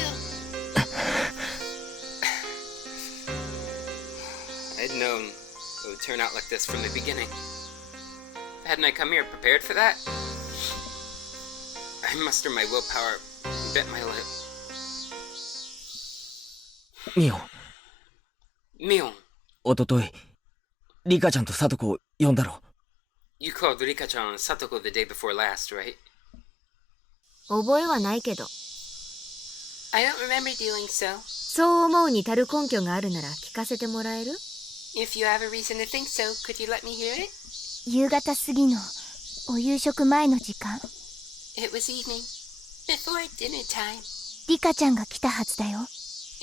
I'd known it would turn out like this from the beginning. Hadn't I come here prepared for that? I mustered my willpower and bit my lip. ミオン、 Mion, おとといリカちゃんとサトコを呼んだろ。 you called Rika-chan and Satoko the day before last, right? 覚えはないけど、 I don't remember doing so. そう思うに足る根拠があるなら聞かせてもらえる？ If you have a reason to think so, could you let me hear it? 夕方過ぎのお夕食前の時間、 It was evening, before dinner time. リカちゃんが来たはずだよ。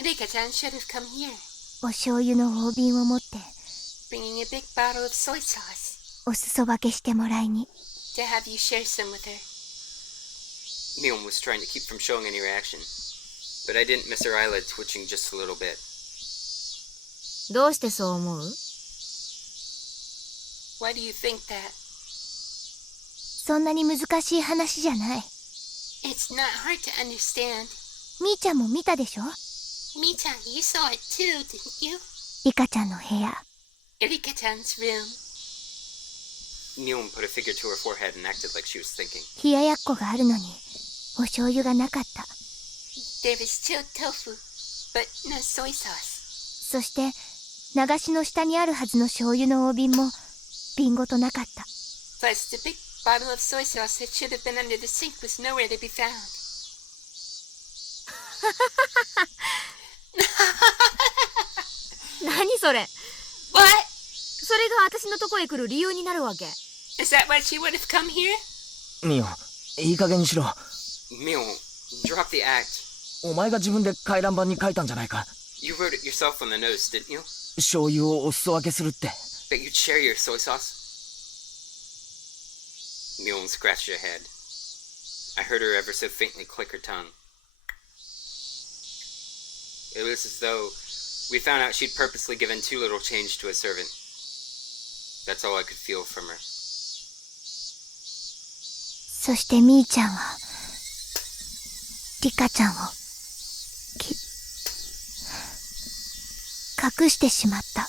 Rika-chan should have come here, お醤油の大瓶を持って bringing a big bottle of soy sauce お裾分けしてもらいに。 to have you share some with her. Mion was trying to keep from showing any reaction, but I didn't miss her eyelid twitching just a little bit. どうしてそう思う？ Why do you think that? そんなに難しい話じゃない。It's not hard to understand. みーちゃんも見たでしょ？ Mi-chan, you saw it too, didn't you? リカちゃんの部屋。Erika-chan's room. Mion put a finger to her forehead and acted like she was thinking. 冷ややっこがあるのにお醤油がなかった。 There was chilled tofu, but no soy sauce. そして流しの下にあるはずの醤油の大瓶も瓶ごとなかった。 Plus, the big bottle of soy sauce that should have been under the sink was nowhere to be found. 何それ。 What? それが私のとこへ来る理由になるわけ。 Is that why she would have come here? ミオン、いい加減にしろ。 Mion, drop the act. お前が自分で回覧板に書いたんじゃないか。 You wrote it yourself on the nose, didn't you? 醤油をお裾分けするって。 That you'd share your soy sauce? Mion scratched her head. I heard her ever so faintly click her tongue. It was as though we found out she'd purposely given too little change to a servant. That's all I could feel from her. そしてみーちゃんはリカちゃんを隠してしまった。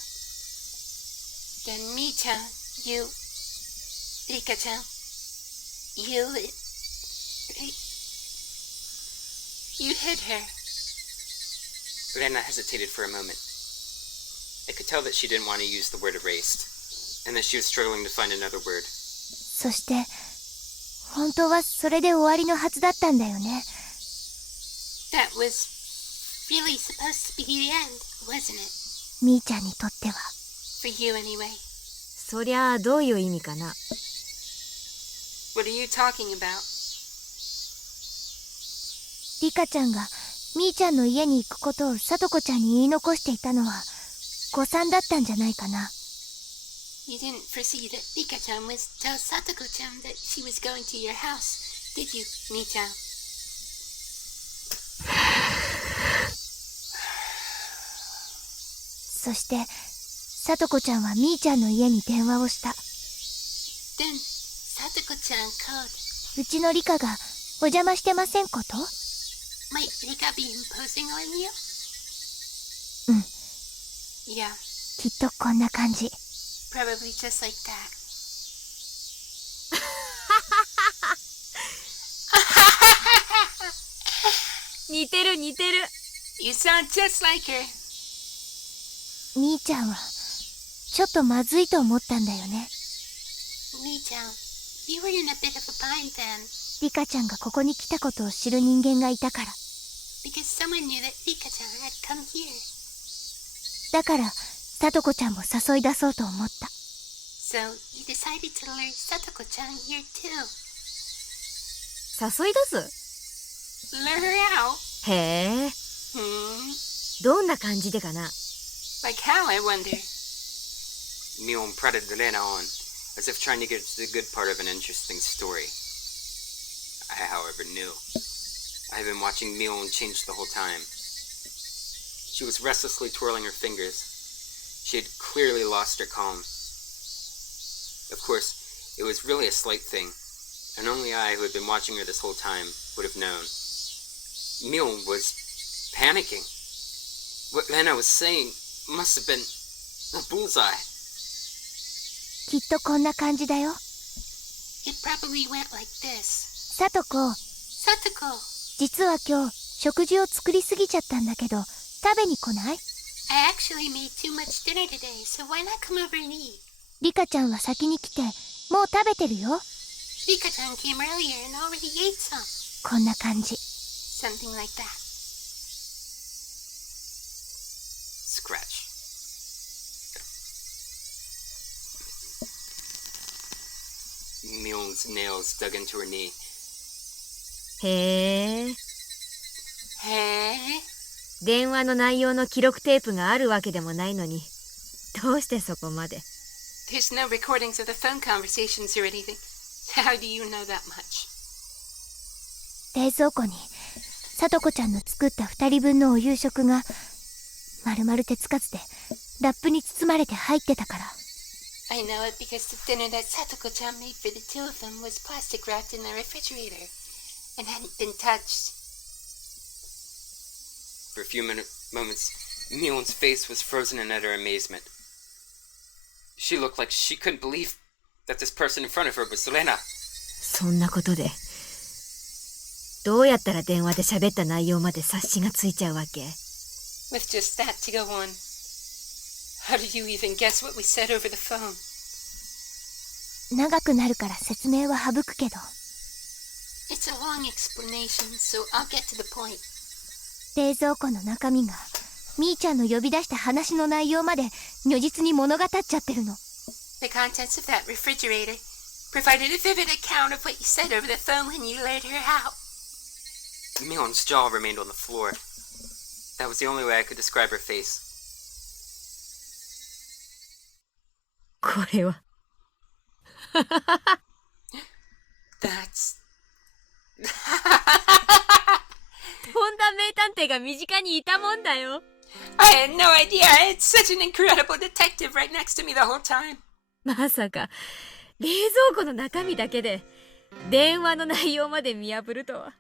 Then Mi-chan, you... Rika-chan, you hid her. Rena hesitated for a moment. I could tell that she didn't want to use the word erased, and that she was struggling to find another word. そして本当はそれで終わりのはずだったんだよね。 That was really supposed to be the end, wasn't it? みーちゃんにとっては。 For you anyway. そりゃあどういう意味かな。 What are you talking about? リカちゃんがみーちゃんの家に行くことをさとこちゃんに言い残していたのは誤算だったんじゃないかな。 You didn't foresee that Rika-chan was tell Satoko-chan that she was going to your house, did you, Mi-chan? そしてさとこちゃんはみーちゃんの家に電話をした。 Then Satoko-chan called. うちのリカがお邪魔してませんこと？ Might Rika be imposing on you? うん。 Yeah, きっとこんな感じ。 probably just like that. 似てる似てる。 You sound just like her. みーちゃんはちょっとまずいと思ったんだよね。 Mi-chan, you were in a bit of a bind then, リカちゃんがここに来たことを知る人間がいたから。 because someone knew that Rika-chan had come here. だからさとこちゃんも誘い出そうと思った。 So you decided to lure Satoko-chan here too. 誘い出す？ Lure her out? へえ。 どんな感じでかな。 Like how, I wonder? Mion prodded Rena on, as if trying to get to the good part of an interesting story. I, however, knew. I had been watching Mion change the whole time. She was restlessly twirling her fingers. She had clearly lost her calm. Of course, it was really a slight thing, and only I, who had been watching her this whole time, would have known. Mion was panicking. What Rena was saying must have been a bullseye. きっとこんな感じだよ。 It probably went like this. さとこ、 Satoko, 実は今日食事を作りすぎちゃったんだけど食べに来ない？ I actually made too much dinner today, so why not come over and eat? リカちゃんは先に来てもう食べてるよ。 Rika-chan came earlier and already ate some. こんな感じ。 Something like that. Scratch. Mion's nails dug into her knee. へえ。Hey? 電話の内容の記録テープがあるわけでもないのに、どうしてそこまで。 There's no recordings of the phone conversations or anything. How do you know that much? 冷蔵庫にさとこちゃんの作った2人分のお夕食がまるまる手つかずでラップに包まれて入ってたから。I know it because the dinner that Satoko-chan made for the two of them was plastic wrapped in the refrigerator and hadn't been touched. For a few moments, Mion's face was frozen in utter amazement. She looked like she couldn't believe that this person in front of her was Rena. そんなことでどうやったら電話で喋った内容まで察しがついちゃうわけ？ With just that to go on, how did you even guess what we said over the phone? 長くなるから説明は省くけど、 It's a long explanation, so I'll get to the point. 冷蔵庫の中身がみーちゃんの呼び出した話の内容まで如実に物語っちゃってるの。 The contents of that refrigerator provided a vivid account of what you said over the phone when you laid her out. Mion's jaw remained on the floor. That was the only way I could describe her face. これはThat's... とんだ名探偵が身近にいたもんだよ。 I had no idea I had such an incredible detective right next to me the whole time. まさか冷蔵庫の中身だけで電話の内容まで見破るとは。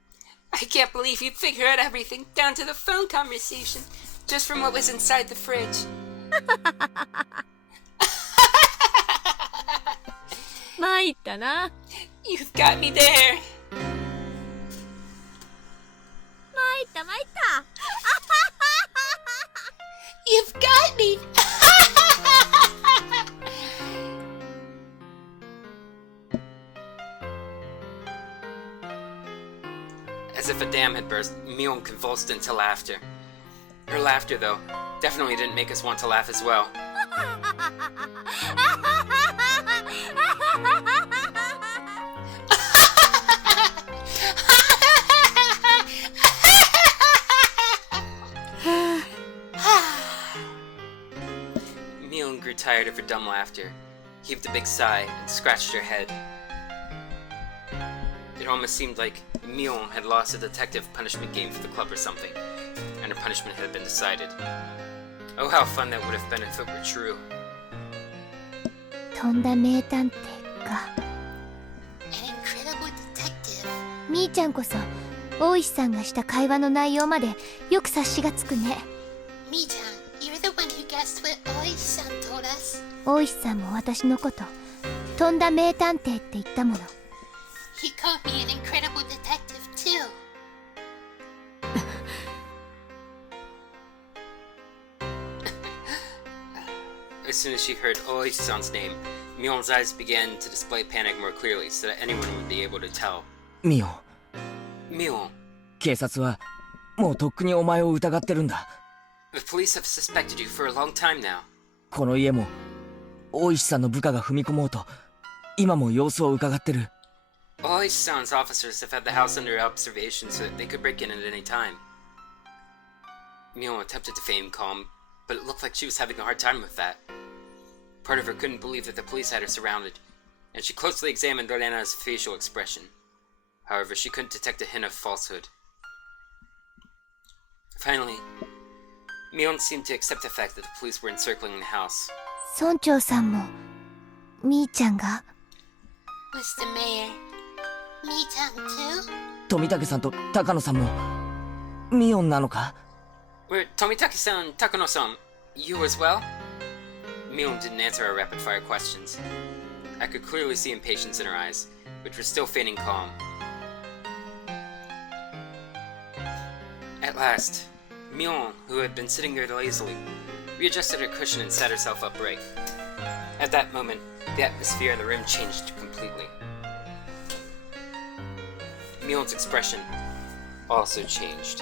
I can't believe you'd figure out everything down to the phone conversation just from what was inside the fridge. 参ったな。 You've got me there. 参った参った。 You've got me. As if a dam had burst, Mion convulsed into laughter. Her laughter, though, definitely didn't make us want to laugh as well. Mion grew tired of her dumb laughter, heaved a big sigh, and scratched her head. It almost seemed like Mion had lost a detective punishment game for the club or something, and her punishment had been decided. Oh, how fun that would have been if it were true. とんだ名探偵か。 An incredible detective. みーちゃんこそ大石さんがした会話の内容までよく察しがつくね。 Mi-chan, you're the one who guessed what Ōishi-san told us. 大石さんも私のこととんだ名探偵って言ったもの。 He called me an incredible detective, too. As soon as she heard Ōishi-san's name, Mion's eyes began to display panic more clearly so that anyone would be able to tell. ミオン、 Mion, 警察はもうとっくにお前を疑ってるんだ。 the police have suspected you for a long time now. この家も大石さんの部下が踏み込もうと今も様子を伺ってる。 Ōishi-san's officers have had the house under observation so that they could break in at any time. Mion attempted to feign calm, but it looked like she was having a hard time with that. Part of her couldn't believe that the police had her surrounded, and she closely examined Rena's facial expression. However, she couldn't detect a hint of falsehood. Finally, Mion seemed to accept the fact that the police were encircling the house. 村長さんもみーちゃんが。 Mr. Mayor, Mi-chan, too? 富武さんと高野さんもミオンなのか？ Were Tomitake-san, Takano-san, you as well? Mion didn't answer our rapid-fire questions. I could clearly see impatience in her eyes, which were still feigning calm. At last, Mion, who had been sitting there lazily, readjusted her cushion and sat herself upright. At that moment, the atmosphere in the room changed completely. Mion's expression also changed.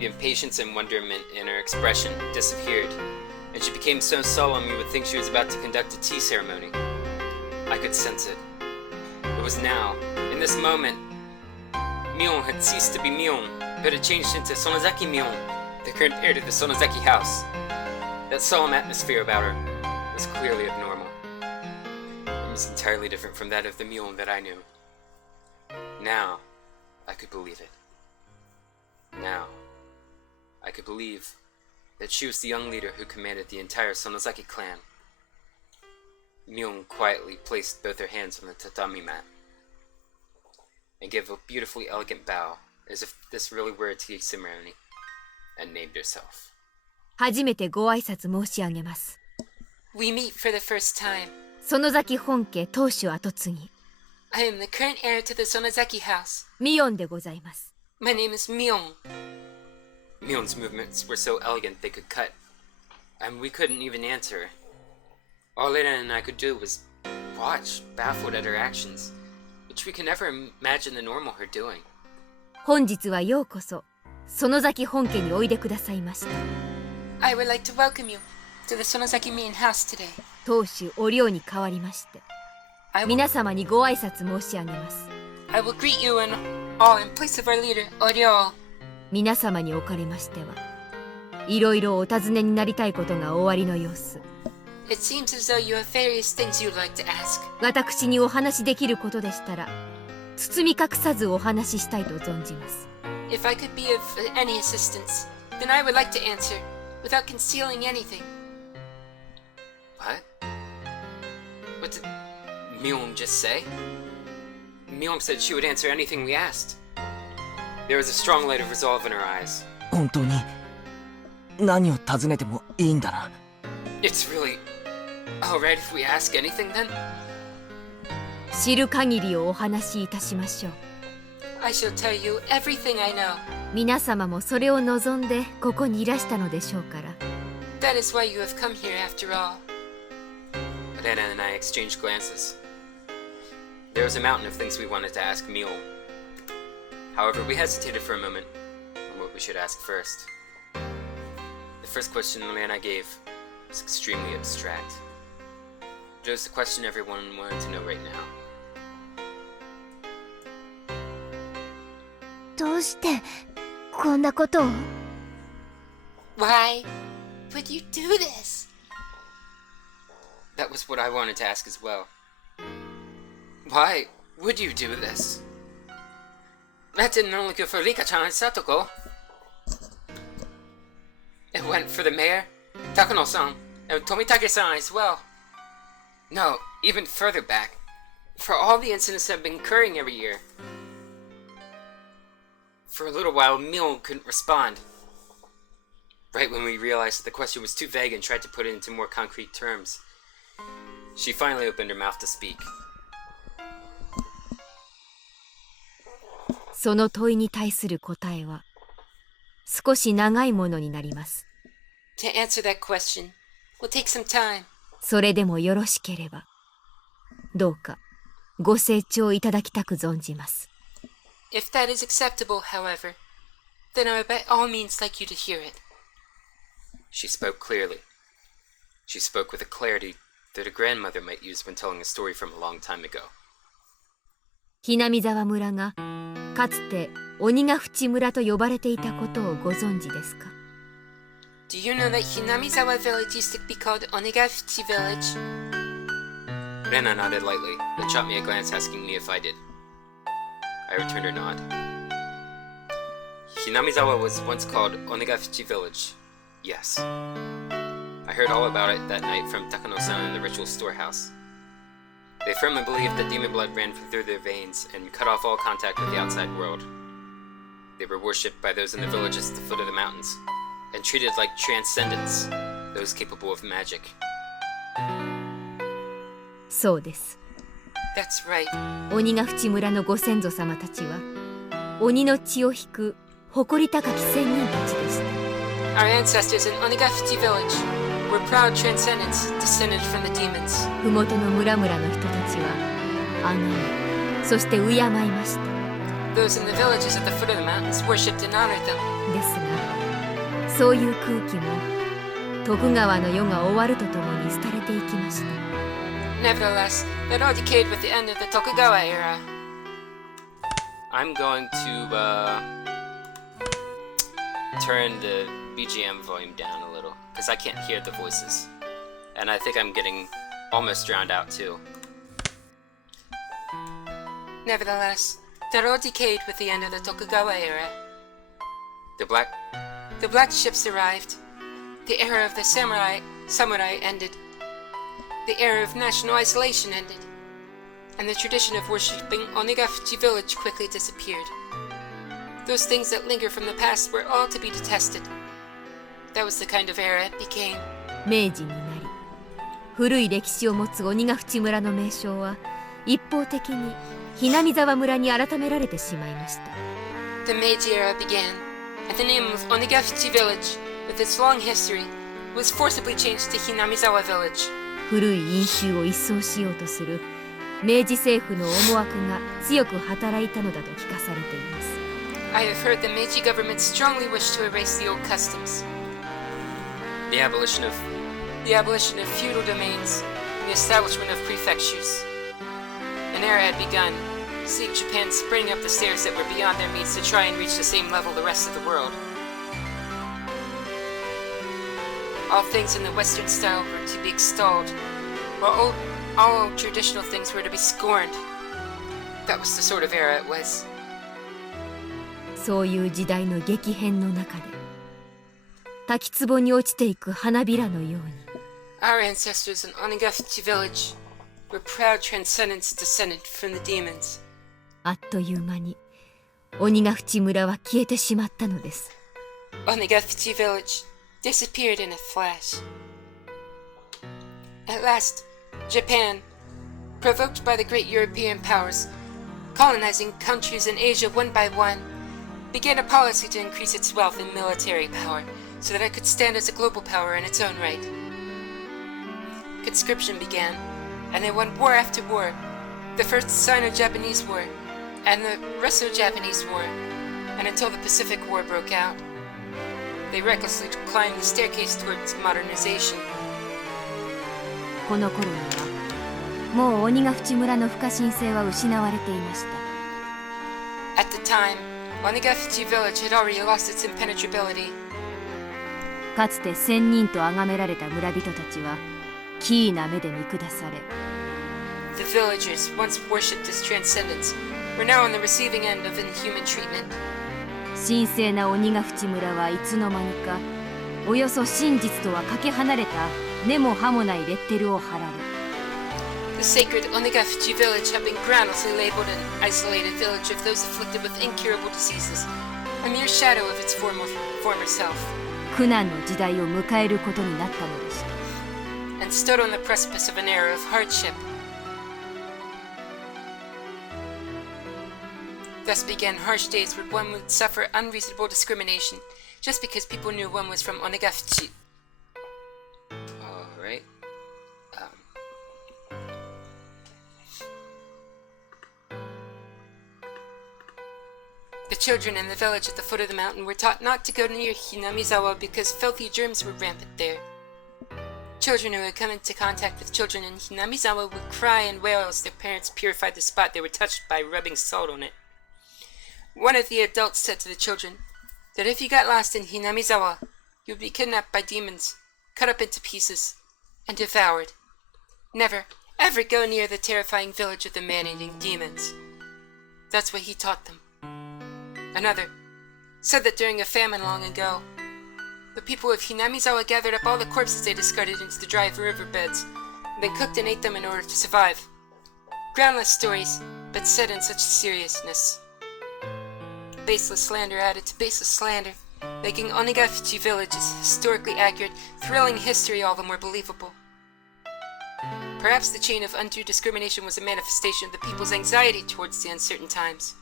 The impatience and wonderment in her expression disappeared, and she became so solemn you would think she was about to conduct a tea ceremony. I could sense it. It was now, in this moment, Mion had ceased to be Mion, but had changed into Sonozaki Mion, the current heir to the Sonozaki House. That solemn atmosphere about her was clearly abnormal. It was entirely different from that of the Mion that I knew. Now, I could believe it. Now, I could believe that she was the young leader who commanded the entire Sonozaki clan. Mion quietly placed both her hands on the tatami mat and gave a beautifully elegant bow, as if this really were a tea ceremony, and named herself. 初めてご挨拶申し上げます。We meet for the first time. 園崎本家当主跡継ぎ I am the current heir to the Sonozaki House. ミオンでございます。 My name is Mion. Mion's movements were so elegant they could cut, and we couldn't even answer her. All Rena and I could do was watch, baffled at her actions, which we could never imagine the normal her doing. 本日はようこそ園崎本家においでくださいました。 I would like to welcome you to the Sonozaki Mion house today. 当主お領に代わりまして I will, 皆様にご挨拶申し上げます。 I will greet you and all in place of our leader, Oryo. 皆様におかれましてはいろいろお尋ねになりたいことがおありの様子。 It seems as though you have various things you'd like to ask. 私にお話しできることでしたら包み隠さずお話ししたいと存じます。 If I could be of any assistance, then I would like to answer without concealing anything. What? What did Mion just say? Mion said she would answer anything we asked. There was a strong light of resolve in her eyes. 本当に何を尋ねてもいいんだな。 It's really alright if we ask anything then? 知る限りをお話しいたしましょう。 I shall tell you everything I know. 皆様もそれを望んでここにいらしたのでしょうから。 That is why you have come here after all. Rena and I exchanged glances. There was a mountain of things we wanted to ask Mion. However, we hesitated for a moment on what we should ask first. The first question Rena gave was extremely abstract. It was the question everyone wanted to know right now. どうしてこんなことを？ Why would you do this? That was what I wanted to ask as well. Why would you do this? That didn't only go for Rika-chan and Satoko. It went for the mayor, Takano-san, and Tomitake-san as well. No, even further back. For all the incidents that have been occurring every year. For a little while, Mion couldn't respond. Right when we realized that the question was too vague and tried to put it into more concrete terms, she finally opened her mouth to speak. その問いに対する答えは少し長いものになります。 To answer that question will take some time. それでもよろしければどうかご清聴いただきたく存じます。 If that is acceptable, however, then I would by all means like you to hear it. She spoke clearly. She spoke with a clarity that a grandmother might use when telling a story from a long time ago. ひなみ沢村がかつて鬼ヶ淵村と呼ばれていたことをご存知ですか？ Do you know that Hinamizawa village used to be called Onigafuchi village? Rena nodded lightly, then shot me a glance asking me if I did. I returned her nod. Hinamizawa was once called Onigafuchi village. Yes. I heard all about it that night from Takano-san in the ritual storehouse. They firmly believed that demon blood ran through their veins and cut off all contact with the outside world. They were worshipped by those in the villages at the foot of the mountains, and treated like transcendents, those capable of magic. そうです。 That's right. 鬼ヶ淵村のご先祖様たちは鬼の血を引く誇り高き仙人たちでした。 Our ancestors in Onigafuchi village were proud transcendents descended from the demons. ふもとの村々の人たちは崇めそして敬いました。 Those in the villages at the foot of the mountains worshipped and honored them. ですがそういう空気も徳川の世が終わるとともに廃れていきました。 Nevertheless, that all decayed with the end of the Tokugawa era. I'm going to turn the BGM volume down a little, because I can't hear the voices. And I think I'm getting almost drowned out too. Nevertheless, that all decayed with the end of the Tokugawa era. The black ships arrived. The era of the samurai ended. the era of national isolation ended, and the tradition of worshipping Onigafuchi village quickly disappeared. Those things that linger from the past were all to be detested. That was the kind of era it became. 明治になり、古い歴史を持つ鬼ヶ淵村の名称は一方的に日南沢村に改められてしまいました。The Meiji era began, and the name of Onigafuchi village, with its long history, was forcibly changed to Hinamizawa village. 古い因習を一掃しようとする明治政府の思惑が強く働いたのだと聞かされています。I have heard the Meiji government strongly wished to erase the old customs. The abolition of feudal domains, the establishment of prefectures. An era had begun, seeing Japan spring up the stairs that were beyond their means to try and reach the same level the rest of the world. All things in the Western style were to be extolled, while all old traditional things were to be scorned. That was the sort of era it was. そういう時代の激変の中で滝壺に落ちていく花びらのように Our ancestors in Onigafuchi village were proud transcendents descended from the demons. あっという間に鬼ヶ淵村は消えてしまったのです。 Onigafuchi village disappeared in a flash. At last, Japan, provoked by the great European powers, colonizing countries in Asia one by one, began a policy to increase its wealth and military power so that it could stand as a global power in its own right. Conscription began, and they won war after war, the First Sino-Japanese War, and the Russo-Japanese War, and until the Pacific War broke out. They recklessly climbed the staircase towards modernization. この頃にはもう鬼ヶ淵村の不可侵性は失われていました。 At the time, Onigafuchi village had already lost its impenetrability. かつて仙人と崇められた村人たちは奇異な目で見下され The villagers, once worshipped as transcendents, were now on the receiving end of inhuman treatment. 神聖な鬼ヶ淵村はいつの間にかおよそ真実とはかけ離れた根も葉もないレッテルを貼られ The sacred Onigafuchi village had been groundlessly labeled an isolated village of those afflicted with incurable diseases, a mere shadow of its former self. 苦難の時代を迎えることになったのでした。 And stood on the precipice of an era of hardship. Thus began harsh days where one would suffer unreasonable discrimination just because people knew one was from Onigafuchi. Alright. The children in the village at the foot of the mountain were taught not to go near Hinamizawa because filthy germs were rampant there. Children who had come into contact with children in Hinamizawa would cry and wail as their parents purified the spot they were touched by rubbing salt on it. One of the adults said to the children that if you got lost in Hinamizawa, you would be kidnapped by demons, cut up into pieces, and devoured. Never, ever go near the terrifying village of the man-eating demons. That's what he taught them. Another said that during a famine long ago, the people of Hinamizawa gathered up all the corpses they discarded into the dry riverbeds, and then cooked and ate them in order to survive. Groundless stories, but said in such seriousness. Baseless slander added to baseless slander, making Onigafuchi village's historically accurate, thrilling history all the more believable. Perhaps the chain of undue discrimination was a manifestation of the people's anxiety towards the uncertain times.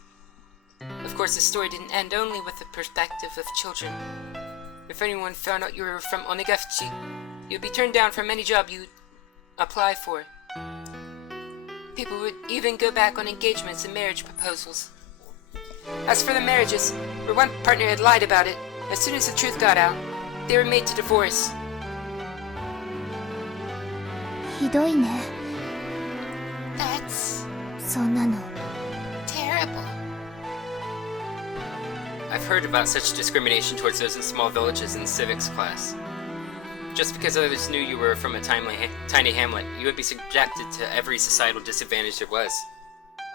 Of course, the story didn't end only with the perspective of children. If anyone found out you were from Onigafuchi, you'd be turned down from any job you'd apply for. People would even go back on engagements and marriage proposals. As for the marriages, where one partner had lied about it, as soon as the truth got out, they were made to divorce. ひどいね。 That's そんなの。 terrible. I've heard about such discrimination towards those in small villages in civics class. Just because others knew you were from a tiny hamlet, you would be subjected to every societal disadvantage there was.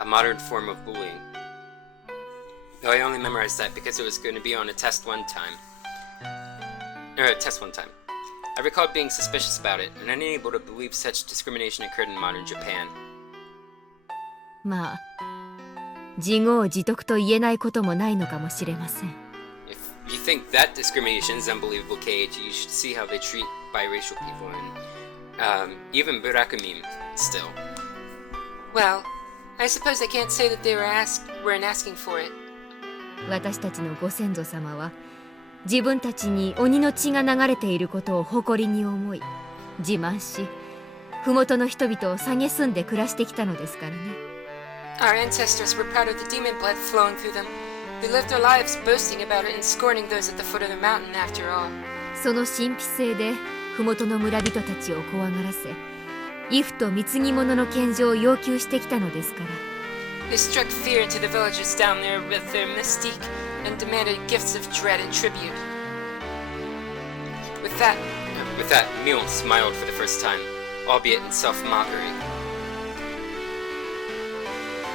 A modern form of bullying. Though I only memorized that because it was going to be on a test one time. I recalled being suspicious about it, and unable to believe such discrimination occurred in modern Japan. まあ自業自得と言えないこともないのかもしれません。 If you think that discrimination is unbelievable, KG, you should see how they treat biracial people and even burakumim still. Well, I suppose I can't say that they weren't asking for it. 私たちのご先祖様は自分たちに鬼の血が流れていることを誇りに思い自慢し、麓の人々を蔑んで暮らしてきたのですからね。 Our ancestors were proud of the demon blood flowing through them. They lived their lives boasting about it and scorning those at the foot of the mountain after all. その神秘性で麓の村人たちを怖がらせ、畏怖と貢ぎ物の献上を要求してきたのですから。 They struck fear into the villagers down there with their mystique and demanded gifts of dread and tribute. With that, Mion smiled for the first time, albeit in self-mockery.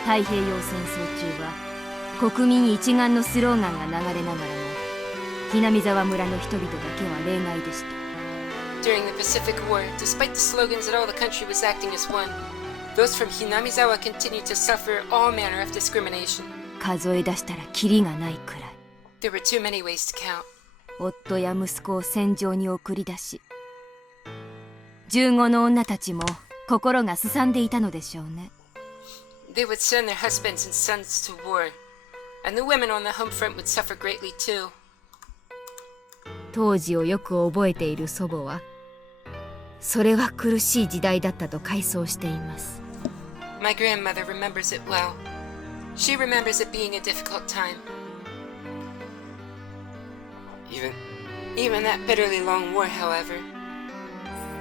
太平洋戦争中は国民一丸のスローガンが流れながらも、ひなみ沢村の人々だけは例外でした。 during the Pacific War, despite the slogans that all the country was acting as one, those from Hinamizawa continued to suffer all manner of discrimination. 数え出したらキリがないくらい。 There were too many ways to count. 夫や息子を戦場に送り出し、15の女たちも心がすさんでいたのでしょうね。 They would send their husbands and sons to war, and the women on the home front would suffer greatly too. 当時をよく覚えている祖母は、それは苦しい時代だったと回想しています。 My grandmother remembers it well. She remembers it being a difficult time. Even that bitterly long war, however,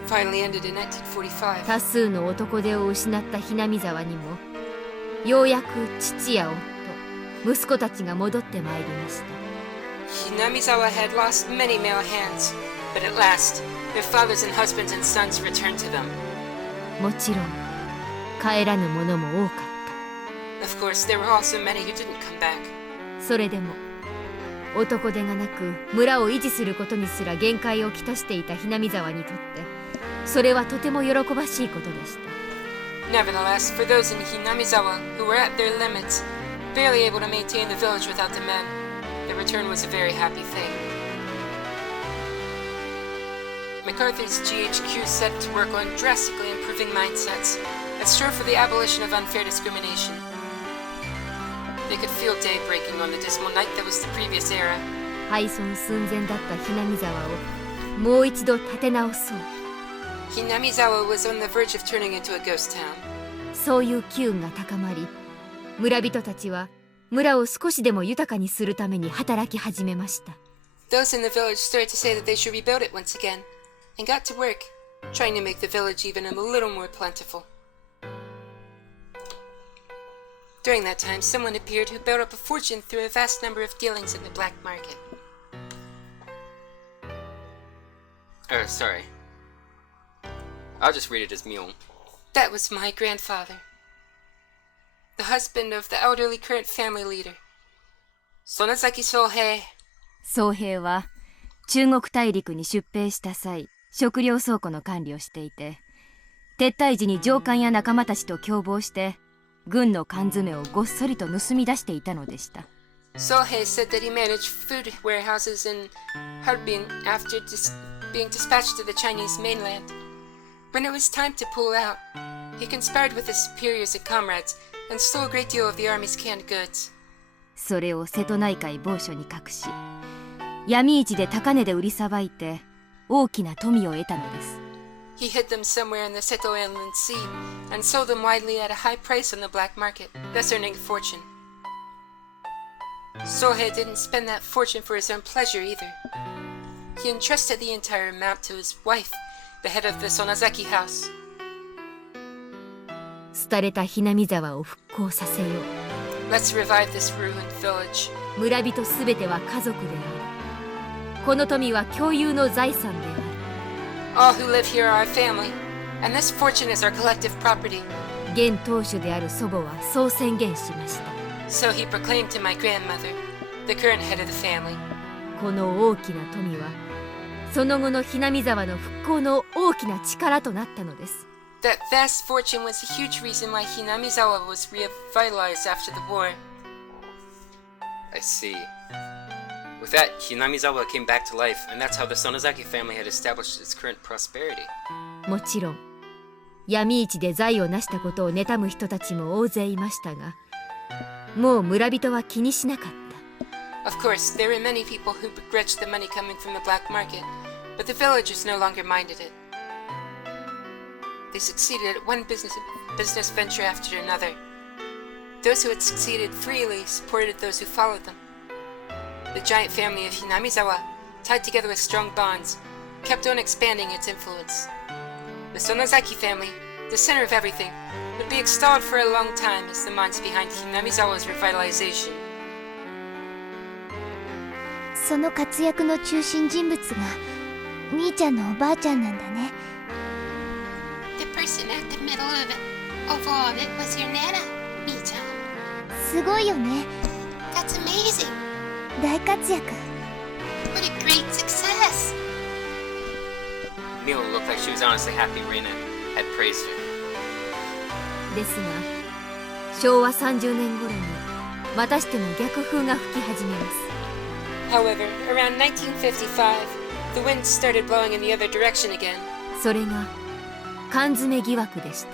finally ended in 1945. 多数の男手を失ったひなみ沢にも、ようやく父や夫、息子たちが戻ってまいりました。 Hinamizawa had lost many male hands, but at last, their fathers and husbands and sons returned to them. もちろん、帰らぬ者も多かっ Of course, there were also many who didn't come back. た。それでも、男手がなく村を維持することにすら限界をきたしていたひなみ沢にとって、それはとても喜ばしいことでした。 Nevertheless, for those in Hinamizawa who were at their limits, barely able to maintain the village without the men, the return was a very happy thing. MacArthur's GHQ set to work on drastically improving mindsets and strove for the abolition of unfair discrimination. They could feel day breaking on the dismal night that was the previous era. 廃村寸前だったひなみ沢をもう一度立て直そう。 Hinamizawa was on the verge of turning into a ghost town. そういう機運が高まり、村人たちは村を少しでも豊かにするために働き始めました。 Those in the village started to say that they should rebuild it once again, and got to work, trying to make the village even a little more plentiful. During that time, someone appeared who built up a fortune through a vast number of dealings in the black market. Sorry. I'll just read it as Mion. That was my grandfather, the husband of the elderly current family leader, Sonozaki House. 宗平は中国大陸に出兵した際、食料倉庫の管理をしていて、撤退時に上官や仲間たちと共謀して軍の缶詰をごっそりと盗み出していたのでした。 Sohei said that he managed food warehouses in Harbin after being dispatched to the Chinese mainland. When it was time to pull out, he conspired with his superiors and comrades and stole a great deal of the army's canned goods. それを瀬戸内海某所に隠し、闇市で高値で売りさばいて大きな富を得たのです。 He hid them somewhere in the Seto Inland Sea and sold them widely at a high price on the black market, thus earning a fortune. Sohei didn't spend that fortune for his own pleasure either. He entrusted the entire amount to his wife, the head of the Sonozaki House. 廃れたひなみ沢を復興させよう。 Let's revive this ruined village. 村人すべては家族である。この富は共有の財産である。 All who live here are our family, and this fortune is our collective property. 現当主である祖母はそう宣言しました。 So he proclaimed to my grandmother, the current head of the family. この大きな富はその後のひなみ沢の復興の大きな力となったのです。 That vast fortune was a huge reason why Hinamizawa was revitalized after the war. I see. With that, Hinamizawa came back to life, and that's how the Sonozaki family had established its current prosperity. もちろん闇市で財を成したことを妬む人たちも大勢いましたが、もう村人は気にしなかった。 Of course, there were many people who begrudged the money coming from the black market, but the villagers no longer minded it. They succeeded at one business venture after another. Those who had succeeded freely supported those who followed them. The giant family of Hinamizawa, tied together with strong bonds, kept on expanding its influence. The Sonozaki family, the center of everything, would be extolled for a long time as the minds behind Hinamizawa's revitalization. その活躍の中心人物が兄ちゃんのおばあちゃんなんだね。 The person at the middle of all of it was your Nana, Mito. すごいよね。 That's amazing. 大活躍。 What a great success. Mion looked like she was honestly happy Rena had praised her. ですが昭和30年頃にまたしても逆風が吹き始めます。 However, around 1955, the wind started blowing in the other direction again. それが缶詰疑惑でした。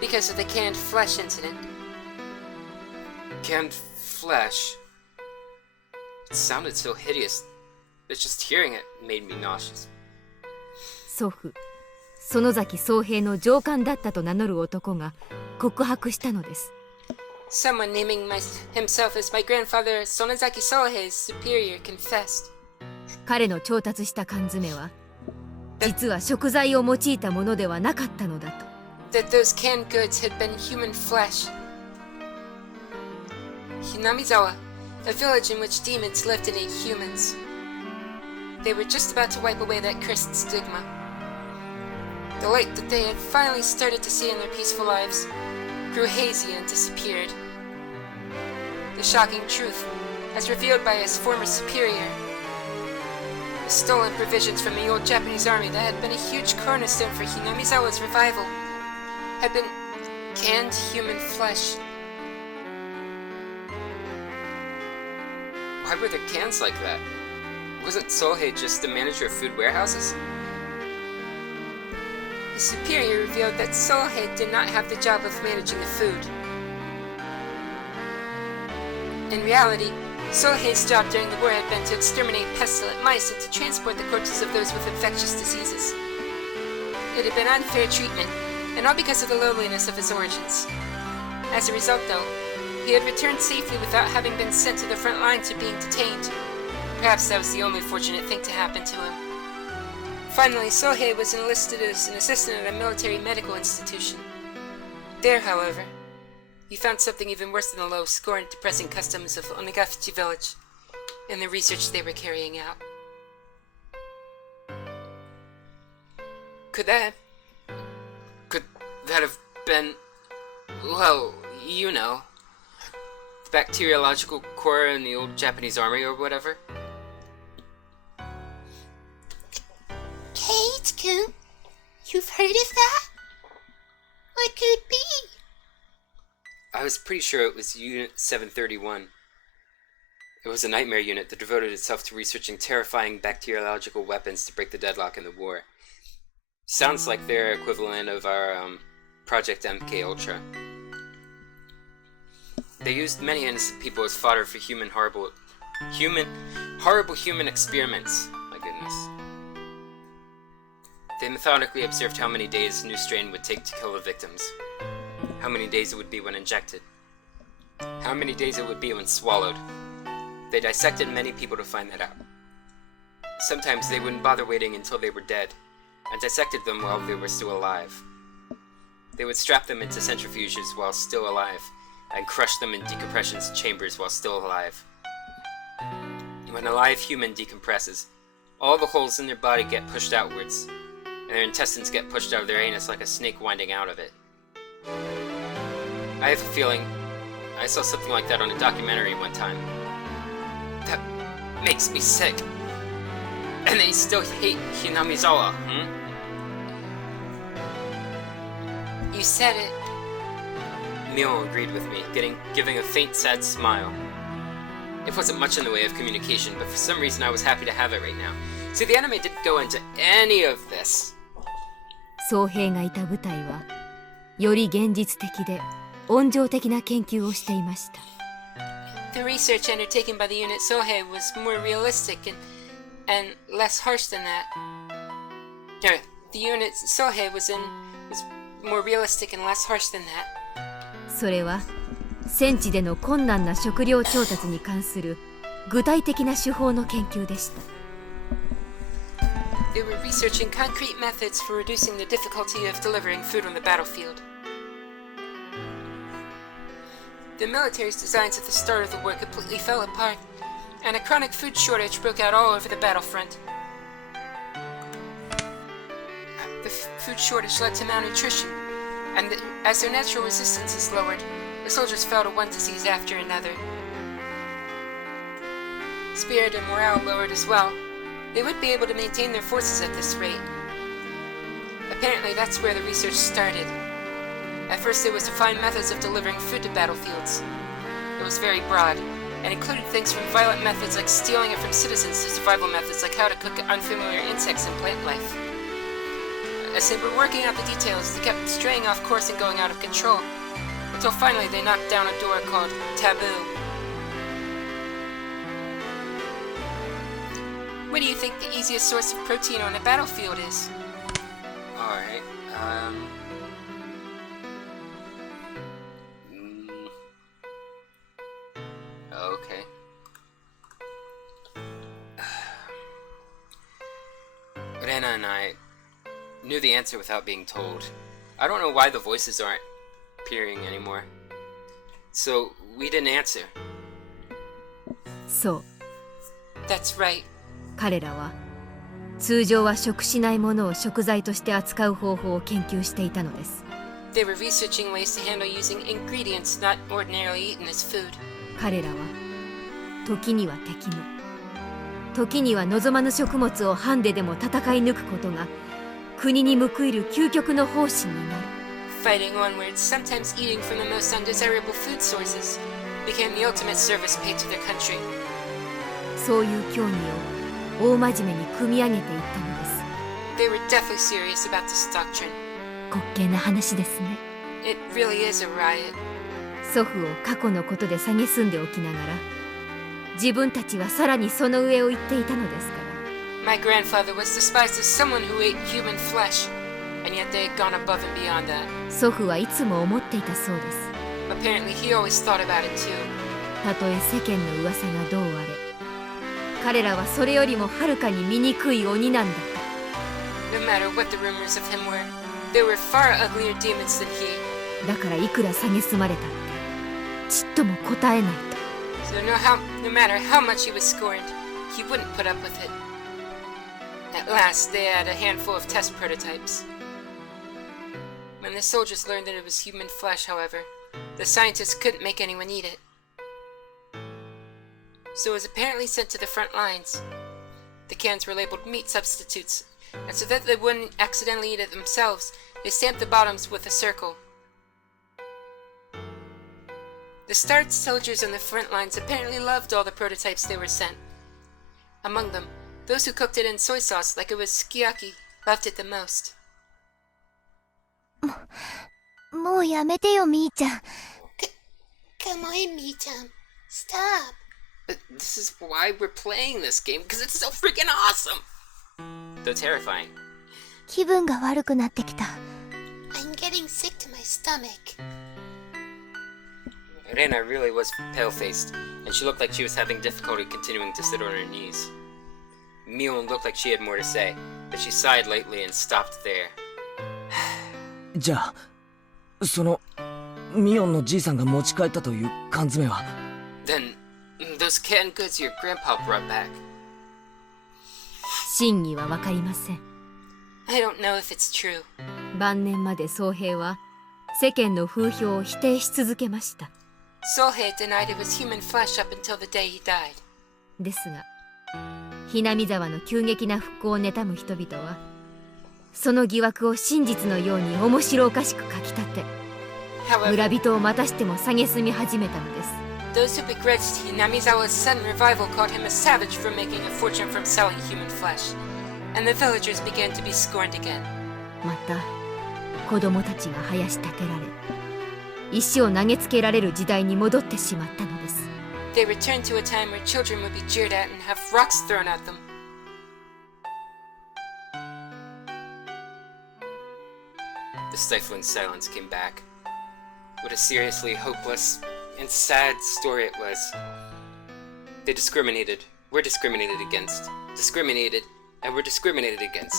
Because of the canned flesh incident. Canned flesh? It sounded so hideous that just hearing it made me nauseous. 祖父園崎宗平の上官だったと名乗る男が告白したのです。 Someone naming himself as my grandfather Sonozaki Sohei's superior confessed. 彼の調達した缶詰は実は食材を用いたものではなかったのだと。 That those canned goods had been human flesh. Hinamizawa, a village in which demons lived and ate humans. They were just about to wipe away that cursed stigma. The light that they had finally started to see in their peaceful lives grew hazy and disappeared. The shocking truth, as revealed by his former superior, the stolen provisions from the old Japanese army that had been a huge cornerstone for Hinamizawa's revival, had been canned human flesh. Why were there cans like that? Wasn't Sohei just the manager of food warehouses? His superior revealed that Sohei did not have the job of managing the food. In reality, Sohei's job during the war had been to exterminate pestilent mice and to transport the corpses of those with infectious diseases. It had been unfair treatment, and all because of the lowliness of his origins. As a result, though, he had returned safely without having been sent to the front lines or being detained. Perhaps that was the only fortunate thing to happen to him. Finally, Sohei was enlisted as an assistant at a military medical institution. There, however, he found something even worse than the low, score and depressing customs of Onigafuchi village and the research they were carrying out. Could that have been, well, you know, the bacteriological core in the old Japanese army or whatever? Kate-kun, you've heard of that? What could it be? I was pretty sure it was Unit 731. It was a nightmare unit that devoted itself to researching terrifying bacteriological weapons to break the deadlock in the war. Sounds like their equivalent of our, Project MK Ultra. They used many innocent people as fodder for horrible human experiments. My goodness. They methodically observed how many days a new strain would take to kill the victims. How many days it would be when injected. How many days it would be when swallowed. They dissected many people to find that out. Sometimes they wouldn't bother waiting until they were dead, and dissected them while they were still alive. They would strap them into centrifuges while still alive, and crush them in decompression chambers while still alive. When a live human decompresses, all the holes in their body get pushed outwards, and their intestines get pushed out of their anus like a snake winding out of it. I have a feeling I saw something like that on a documentary one time. That makes me sick. And they still hate Hinamizawa, You said it. Mion agreed with me, giving a faint, sad smile. It wasn't much in the way of communication, but for some reason I was happy to have it right now. See, the anime didn't go into any of this. 宗平がいた舞台はより現実的で温情的な研究をしていました。 The research undertaken by the unit Sohei was more realistic and less harsh than that. The unit Sohei was more realistic and less harsh than that. それは戦地での困難な食料調達に関する具体的な手法の研究でした。 They were researching concrete methods for reducing the difficulty of delivering food on the battlefield. The military's designs at the start of the war completely fell apart, and a chronic food shortage broke out all over the battlefront. The food shortage led to malnutrition, and as their natural resistance is lowered, the soldiers fell to one disease after another. Spirit and morale lowered as well. They wouldn't be able to maintain their forces at this rate. Apparently that's where the research started. At first it was to find methods of delivering food to battlefields. It was very broad, and included things from violent methods like stealing it from citizens to survival methods like how to cook unfamiliar insects and plant life. As they were working out the details, they kept straying off course and going out of control, until finally they knocked down a door called Taboo. What do you think the easiest source of protein on a battlefield is? Alright, okay. Rena and I knew the answer without being told. I don't know why the voices aren't appearing anymore. So, we didn't answer. そう。 That's right. 彼らは通常は食しないものを食材として扱う方法を研究していたのです。 They were researching ways to handle using ingredients not ordinarily eaten as food. 彼らは時には敵の時には望まぬ食物をハンデでも戦い抜くことが国に報いる究極の方針になる。 Fighting onwards, sometimes eating from the most undesirable food sources, became the ultimate service paid to their country. そういう教義を大真面目に組み上げていったのです。 They were deathly serious about this doctrine. 滑稽な話ですね。 It really is a riot. 祖父を過去のことで蔑んでおきながら自分たちはさらにその上を言っていたのですから。 My grandfather was despised as someone who ate human flesh, and yet they had gone above and beyond that. 祖父はいつも思っていたそうです。 Apparently he always thought about it too. たとえ世間の噂がどうあれ彼らはそれよりもはるかに醜い鬼なんだと。 No matter what the rumors of him were, there were far uglier demons than he. だからいくら蔑まれたってちっとも答えないと。 So no matter how much he was scorned, he wouldn't put up with it. At last, they had a handful of test prototypes. When the soldiers learned that it was human flesh, however, the scientists couldn't make anyone eat it. So it was apparently sent to the front lines. The cans were labeled meat substitutes, and so that they wouldn't accidentally eat it themselves, they stamped the bottoms with a circle. The starved soldiers on the front lines apparently loved all the prototypes they were sent. Among them, those who cooked it in soy sauce like it was sukiyaki loved it the most. もうやめてよみーちゃん。 Come on, Mi-chan. Stop. But this is why we're playing this game, because it's so freaking awesome! Though terrifying. 気分が悪くなってきた。 I'm getting sick to my stomach. Rena really was pale-faced, and she looked like she was having difficulty continuing to sit on her knees. Mion looked like she had more to say, but she sighed lightly and stopped there. じゃあそのミオンのじいさんが持ち帰ったという缶詰は Then, those canned goods your grandpa brought back. 真偽は分かりません。 I don't know if it's true. 晩年まで宗平は世間の風評を否定し続けました。 Sohei denied it was human flesh up until the day he died. ですがひなみ沢の急激な復興を妬む人々はその疑惑を真実のように面白おかしく書き立て、 However, 村人をまたしても蔑み始めたのです。 those who begrudged Hinamizawa's sudden revival called him a savage for making a fortune from selling human flesh, and the villagers began to be scorned again. また子供たちが生やし立てられ、石を投げつけられる時代に戻ってしまったのです。 They returned to a time where children would be jeered at and have rocks thrown at them. The stifling silence came back. What a seriously hopeless and sad story it was. They discriminated, were discriminated against, discriminated, and were discriminated against.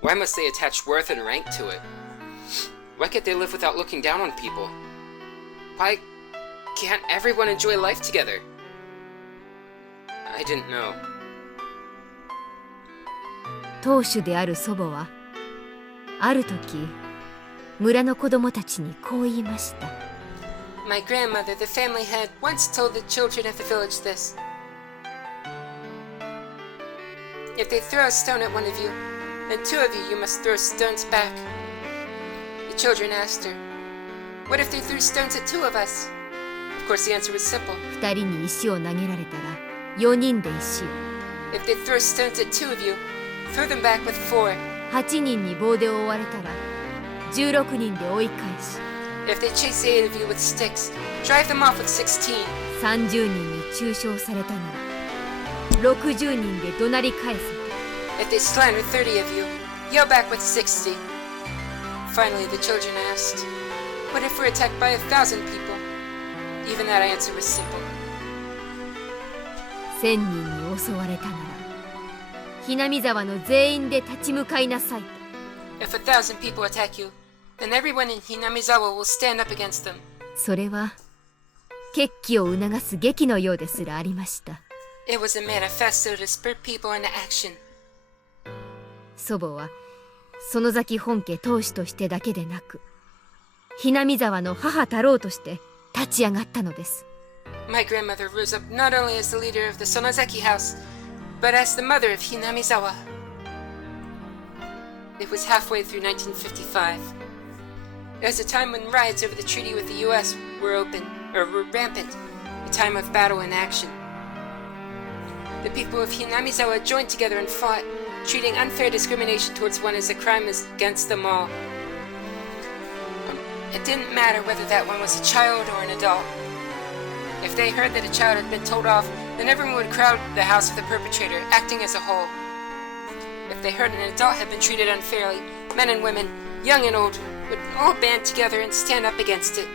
Why must they attach worth and rank to it? Why can't they live without looking down on people? Why can't everyone enjoy life together? I didn't know. 当主である祖母はある時村の子供たちにこう言いました。 My grandmother, the family head, once told the children of the village this. If they throw a stone at one of you, then two of you must throw stones back. The children asked her, what if they threw stones at two of us? Of course the answer was simple. 二人に石を投げられたら4人で石を、 If they throw stones at two of you, throw them back with 4. 8人に棒で覆われたら16人で追い返し、 If they chase 8 of you with sticks, drive them off with 16. 30人に中傷されたなら60人で怒鳴り返せ。 If they slander 30 of you, yell back with 60. Finally, the children asked, what if we're attacked by 1,000 people? Even that answer was simple. 1000人に襲われたならひなみ沢の全員で立ち向かいなさいと。 If 1,000 people attack you, then everyone in Hinamizawa will stand up against them. それは決起を促す劇のようですらありました。 It was a manifesto to spur people into action. 祖母は園崎本家当主としてだけでなく、ひなみ沢の母太郎として立ち上がったのです。 My grandmother rose up not only as the leader of the Sonozaki House, but as the mother of Hinamizawa. It was halfway through 1955. It was a time when riots over the treaty with the US were rampant, a time of battle and action. The people of Hinamizawa joined together and fought, treating unfair discrimination towards one as a crime against them all. It didn't matter whether that one was a child or an adult. If they heard that a child had been told off, then everyone would crowd the house of the perpetrator, acting as a whole. If they heard an adult had been treated unfairly, men and women, young and old, would all band together and stand up against it.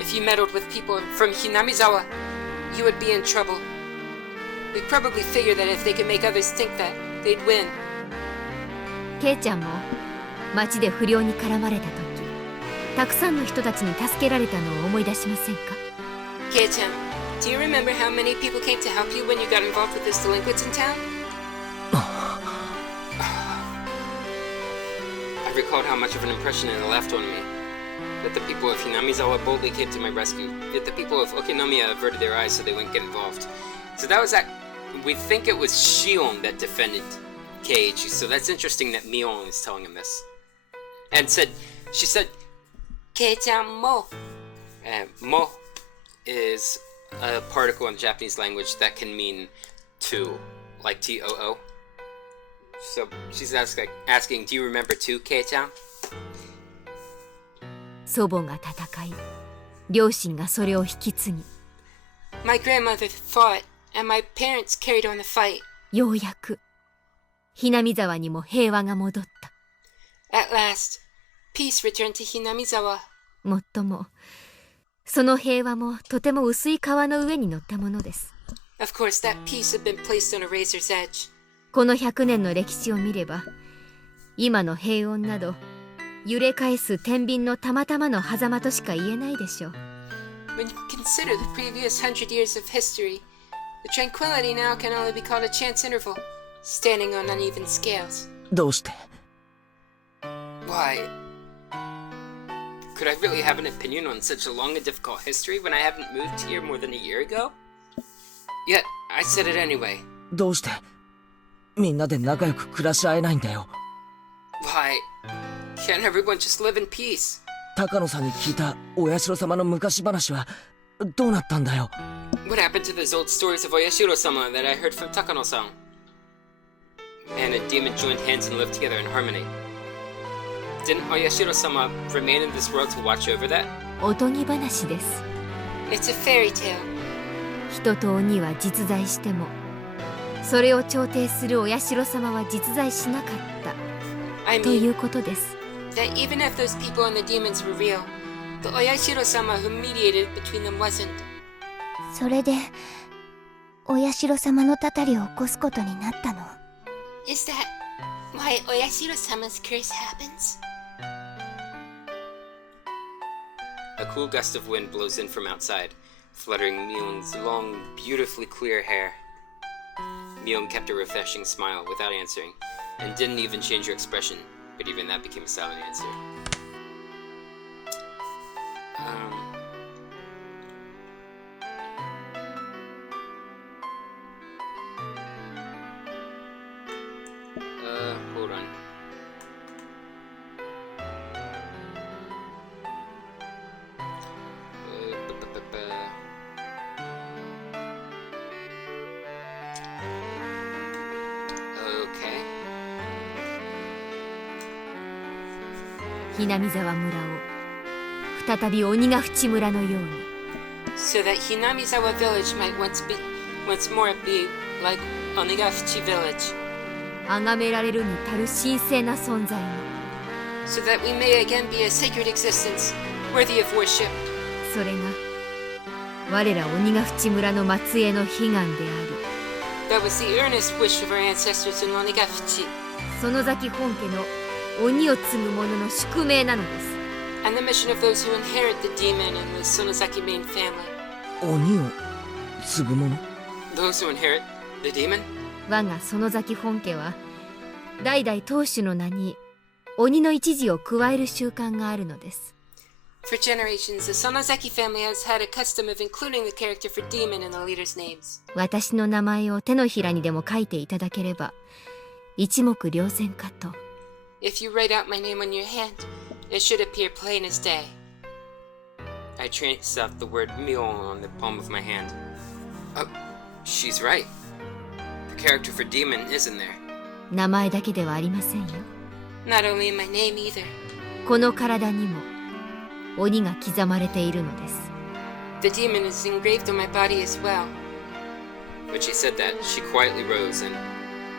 If you meddled with people from Hinamizawa, you would be in trouble. They probably figured that if they could make others think that, they'd win. ケイちゃんも町で不良に絡まれた時、たくさんの人たちに助けられたのを思い出しませんか？ Kei-chan, do you remember how many people came to help you when you got involved with those delinquents in town? I recalled how much of an impression it left on me. That the people of Hinamizawa boldly came to my rescue, yet the people of Okinomiya averted their eyes so they wouldn't get involved. So that was that. We think it was Shion that defended Keiichi, so that's interesting that Mion is telling him this. And she said, Kei-chan mo. Mo is a particle in Japanese language that can mean to, like T-O-O. So she's asking, do you remember too, Kei-chan? 祖母が戦い、両親がそれを引き継ぎ、 My grandmother fought, and my parents carried on the fight. ようやくひなみ沢にも平和が戻った。 At last, peace returned to Hinamizawa. もっともその平和もとても薄い皮の上に乗ったものです。 Of course, that peace had been placed on a razor's edge. この100年の歴史を見れば、今の平穏など揺れ返す天秤のたまたまの狭間としか言えないでしょう。 When you consider the previous 100 years of history, the tranquility now can only be called a chance interval, standing on uneven scales. どうして？ Why? Could I really have an opinion on such a long and difficult history when I haven't moved here more than a year ago? Yet, I said it anyway. どうしてみんなで仲良く暮らし合えないんだよ。 Why? Can't everyone just live in peace? 高野さんに聞いたお社様の昔話はどうなったんだよ。 What happened to those old stories of Oyashiro-sama that I heard from Takano-san? Man and demon joined hands and lived together in harmony. Didn't Oyashiro-sama remain in this world to watch over that? おとぎ話です。 It's a fairy tale. 人と鬼は実在しても、それを調停するお社様は実在しなかった I とい mean, うことです。 that even if those people and the demons were real, the Oyashiro-sama who mediated between them wasn't. それでお社様のたたりを起こすことになったの。 Is that why Oyashiro-sama's curse happens? A cool gust of wind blows in from outside, fluttering Mion's long, beautifully clear hair. Mion kept a refreshing smile without answering, and didn't even change her expression, but even that became a silent answer. Hold on. Okay. ひなみ沢村を再び鬼ヶ淵村のように。 So that Hinamizawa village might once more be like Onigafuchi village. 崇められるに足る神聖な存在に。 So that we may again be a sacred existence, worthy of worship. それが我ら鬼ヶ淵村の末裔の悲願である。 That was the earnest wish of our ancestors in Onigafuchi, 園崎本家の鬼を継ぐ者の宿命なのです。 and the mission of those who inherit the demon in the Sonozaki main family. 鬼を継ぐ者。 Those who inherit the demon? 我が園崎本家は代々当主の名に鬼の一字を加える習慣があるのです。 For generations, the Sonozaki family has had a custom of including the character for demon in the leaders' names. 私の名前を手のひらにでも書いていただければ一目瞭然かと。 If you write out my name on your hand, it should appear plain as day. I traced out the word Mion on the palm of my hand. Oh, she's right. The character for demon isn't there. 名前だけではありませんよ。 Not only in my name either. この体にも鬼が刻まれているのです。 The demon is engraved on my body as well. When she said that, she quietly rose and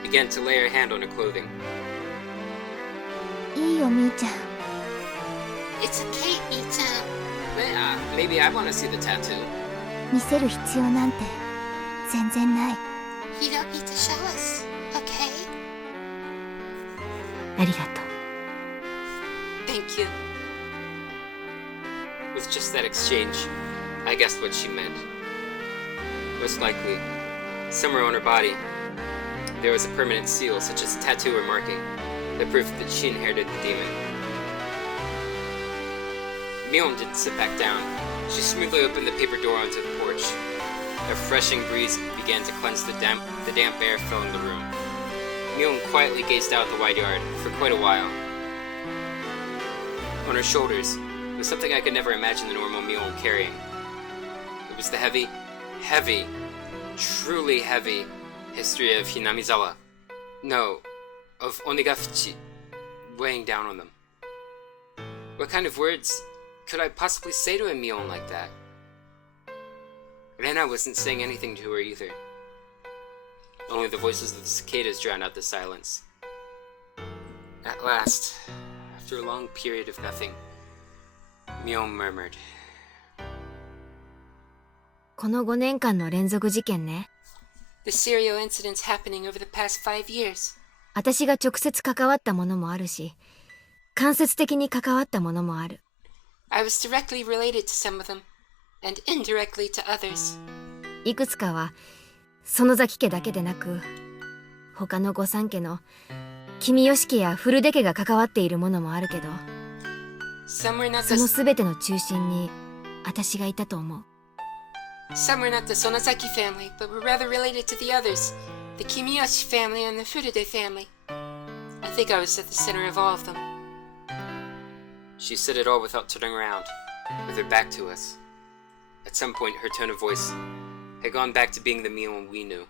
began to lay her hand on her clothing. いいよみーちゃん。 It's okay, Mi-chan. Maybe I want to see the tattoo. 見せる必要なんて全然ない。 You don't need to show us, okay? ありがとう。 Thank you. With just that exchange, I guessed what she meant. Most likely, somewhere on her body, there was a permanent seal, such as a tattoo or marking, that proved that she inherited the demon. Mion didn't sit back down. She smoothly opened the paper door onto the porch. A refreshing breeze began to cleanse the damp air filling the room. Mion quietly gazed out at the wide yard for quite a while. On her shoulders was something I could never imagine the normal Mion carrying. It was the heavy, truly heavy history of Hinamizawa. No, of Onigafuchi, weighing down on them. What kind of words could I possibly say to a Mion like that? Rena wasn't saying anything to her either. Only the voices of the cicadas drowned out the silence. At last, after a long period of nothing, Mion murmured. この5年間の連続事件ね。 The serial incidents happening over the past 5 years. 私が直接関わったものもあるし、間接的に関わったものもある。 I was directly related to some of them, and indirectly to others. いくつかは園崎家だけでなく、他の御三家の君吉家や古出家が関わっているものもあるけど、 Some were not その the 全ての中心に私がいたと思う。Some were not the Sonozaki family, but were rather related to the others, the Kimiyoshi family and the Furude family. I think I was at the center of all of them. She said it all without turning around, with her back to us. At some point, her tone of voice had gone back to being the Mion we knew.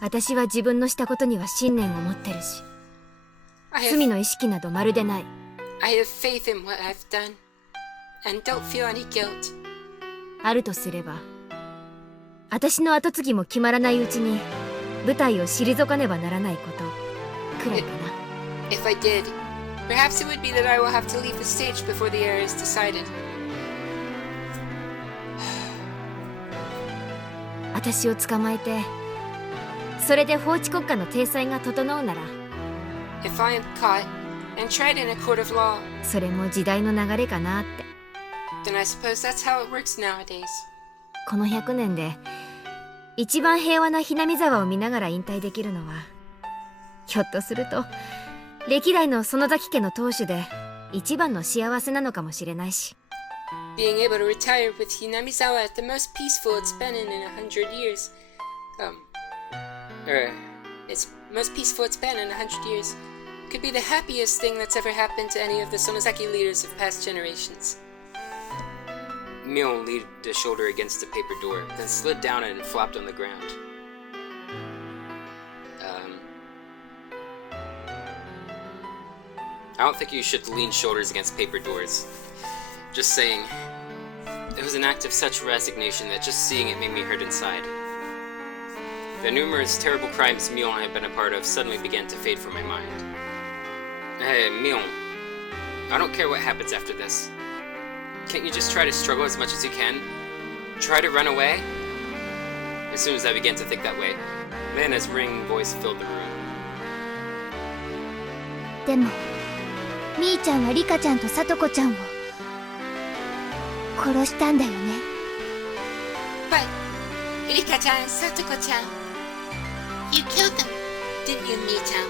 私は自分のしたことには信念を持ってるし、罪の意識などまるでない。I have faith in what I've done, and don't feel any guilt. あるとすれば、私の跡継ぎも決まらないうちに舞台を退かねばならないことくらいかな。If I did, perhaps it would be that I will have to leave the stage before the heir is decided. 私を捕まえて、それで法治国家の体裁が整うなら、 If I am caught and tried in a court of law, それも時代の流れかなって。then I suppose that's how it works nowadays. この100年で一番平和なひなみ沢を見ながら引退できるのは、ひょっとすると歴代の園崎家の当主で一番の幸せなのかもしれないし。 Being able to retire with Hinamizawa at the most peaceful it's been in 100 years. It's most peaceful it's been in 100 years. Could be the happiest thing that's ever happened to any of the Sonozaki leaders of past generations. Mion leaned a shoulder against the paper door, then slid down and flopped on the ground. I don't think you should lean shoulders against paper doors. Just saying. It was an act of such resignation that just seeing it made me hurt inside. The numerous terrible crimes Mion had been a part of suddenly began to fade from my mind. Hey, Mion. I don't care what happens after this. Can't you just try to struggle as much as you can? Try to run away? As soon as I began to think that way, Rena's ringing voice filled the room. でもみーちゃんはリカちゃんとさとこちゃんを殺したんだよね。 But, Rika-chan, Satoko-chan, you killed them, didn't you, Mii-chan?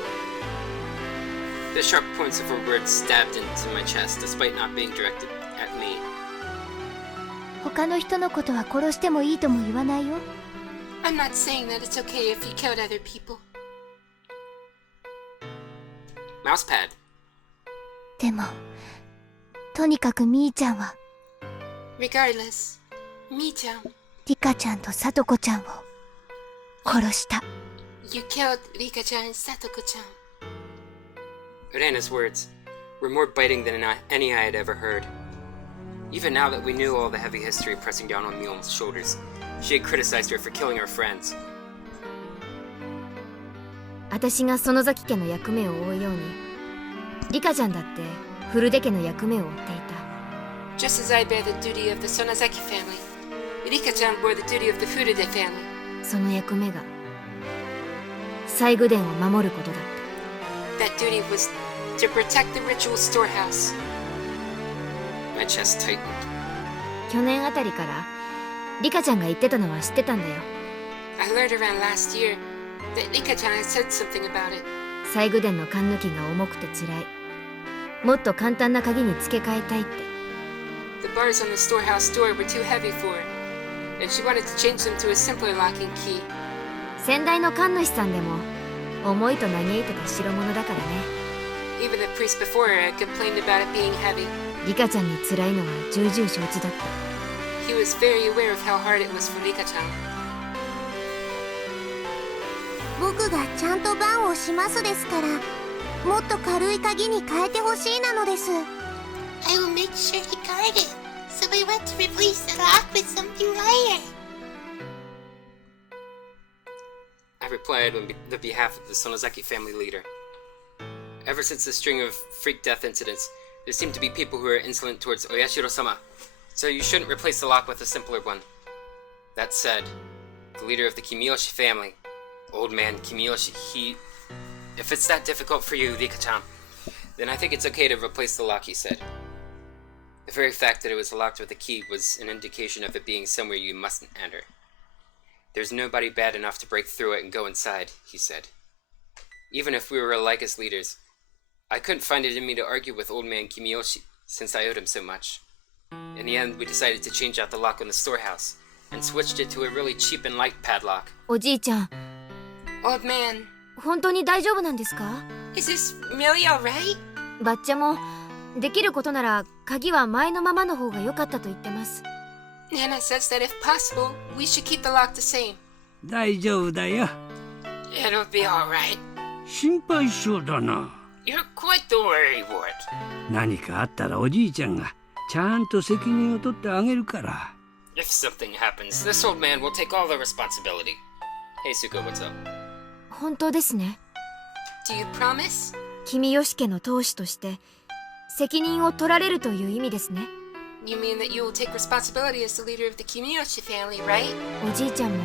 The sharp points of her words stabbed into my chest, despite not being directed at me. 他の人のことは殺してもいいとも言わないよ。 I'm not saying that it's okay if you killed other people. Mousepad. でもとにかくみーちゃんは Regardless, Mii-chan, リカちゃんとさとこちゃんを殺した。 you killed Rika-chan and Satoko-chan. Rena's words were more biting than any I had ever heard. Even now that we knew all the heavy history pressing down on Mion's shoulders, she had criticized her for killing her friends. 私が園崎家の役目を負うように、リカちゃんだって古出家の役目を負っていた。 Just as I bear the duty of the Sonozaki family, Rika-chan bore the duty of the Furude family. その役目が西宮殿を守ることだった。 That duty was to protect the ritual storehouse. My chest tightened. 去年あたりからリカちゃんが言ってたのは知ってたんだよ。 I learned around last year that Rika-chan had said something about it. 西宮殿の勘抜きが重くて辛い。もっと簡単な鍵に付け替えたいって。 The bars on the storehouse door were too heavy for her, and she wanted to change them to a simpler locking key. 先代の神主さんでも重いと嘆いてた代物だからね。 Even the priest before her had complained about it being heavy. リカちゃんに辛いのは重々承知だった。 He was very aware of how hard it was for Rika-chan. 僕がちゃんと番をしますですから、もっと軽い鍵に変えてほしいなのです。 I will make sure to guard it, so I want to replace the lock with something lighter. I replied on the behalf of the Sonozaki family leader. Ever since the string of freak death incidents, there seem to be people who are insolent towards Oyashiro-sama, so you shouldn't replace the lock with a simpler one. That said, the leader of the Kimiyoshi family, Old Man Kimiyoshi, if it's that difficult for you, Rika-chan, then I think it's okay to replace the lock, he said. The very fact that it was locked with a key was an indication of it being somewhere you mustn't enter. There's nobody bad enough to break through it and go inside, he said. Even if we were alike as leaders, I couldn't find it in me to argue with Old Man Kimiyoshi, since I owed him so much. In the end, we decided to change out the lock on the storehouse and switched it to a really cheap and light padlock. おじいちゃん、 Old man, 本当に大丈夫なんですか？ is this really alright? バッチャもできることなら鍵は前のままの方が良かったと言ってます。 Nana says that if possible, we should keep the lock the same. 大丈夫だよ。 It'll be alright. 心配性だな。 You're quite the worrywart. 何かあったらおじいちゃんがちゃんと責任を取ってあげるから。 If something happens, this old man will take all the responsibility. Hey, Suko, what's up? 本当ですね。 Do you promise? 君吉家の当主として責任を取られるという意味ですね。 You mean that you will take responsibility as the leader of the Kimiyoshi family, right? おじいちゃんも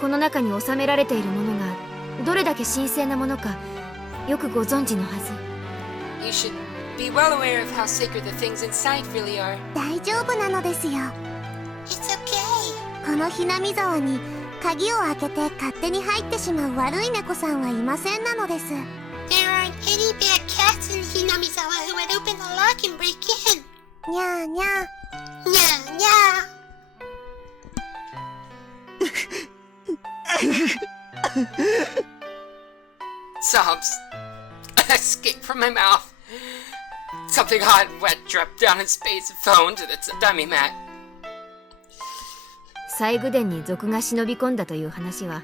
この中に収められているものがどれだけ神聖なものかよくご存知のはず。 You should be well aware of how sacred the things inside really are. 大丈夫なのですよ。 It's okay. このひなみ沢に鍵を開けて勝手に入ってしまう悪い猫さんはいませんなのです。 There aren't any bad cats in Hinamizawa who would open the lock and break in. にゃーにゃ Nya, nya. Sobs escaped from my mouth. Something hot and wet dropped down his face and fell into the tatami mat. 西宮殿に賊が忍び込んだという話は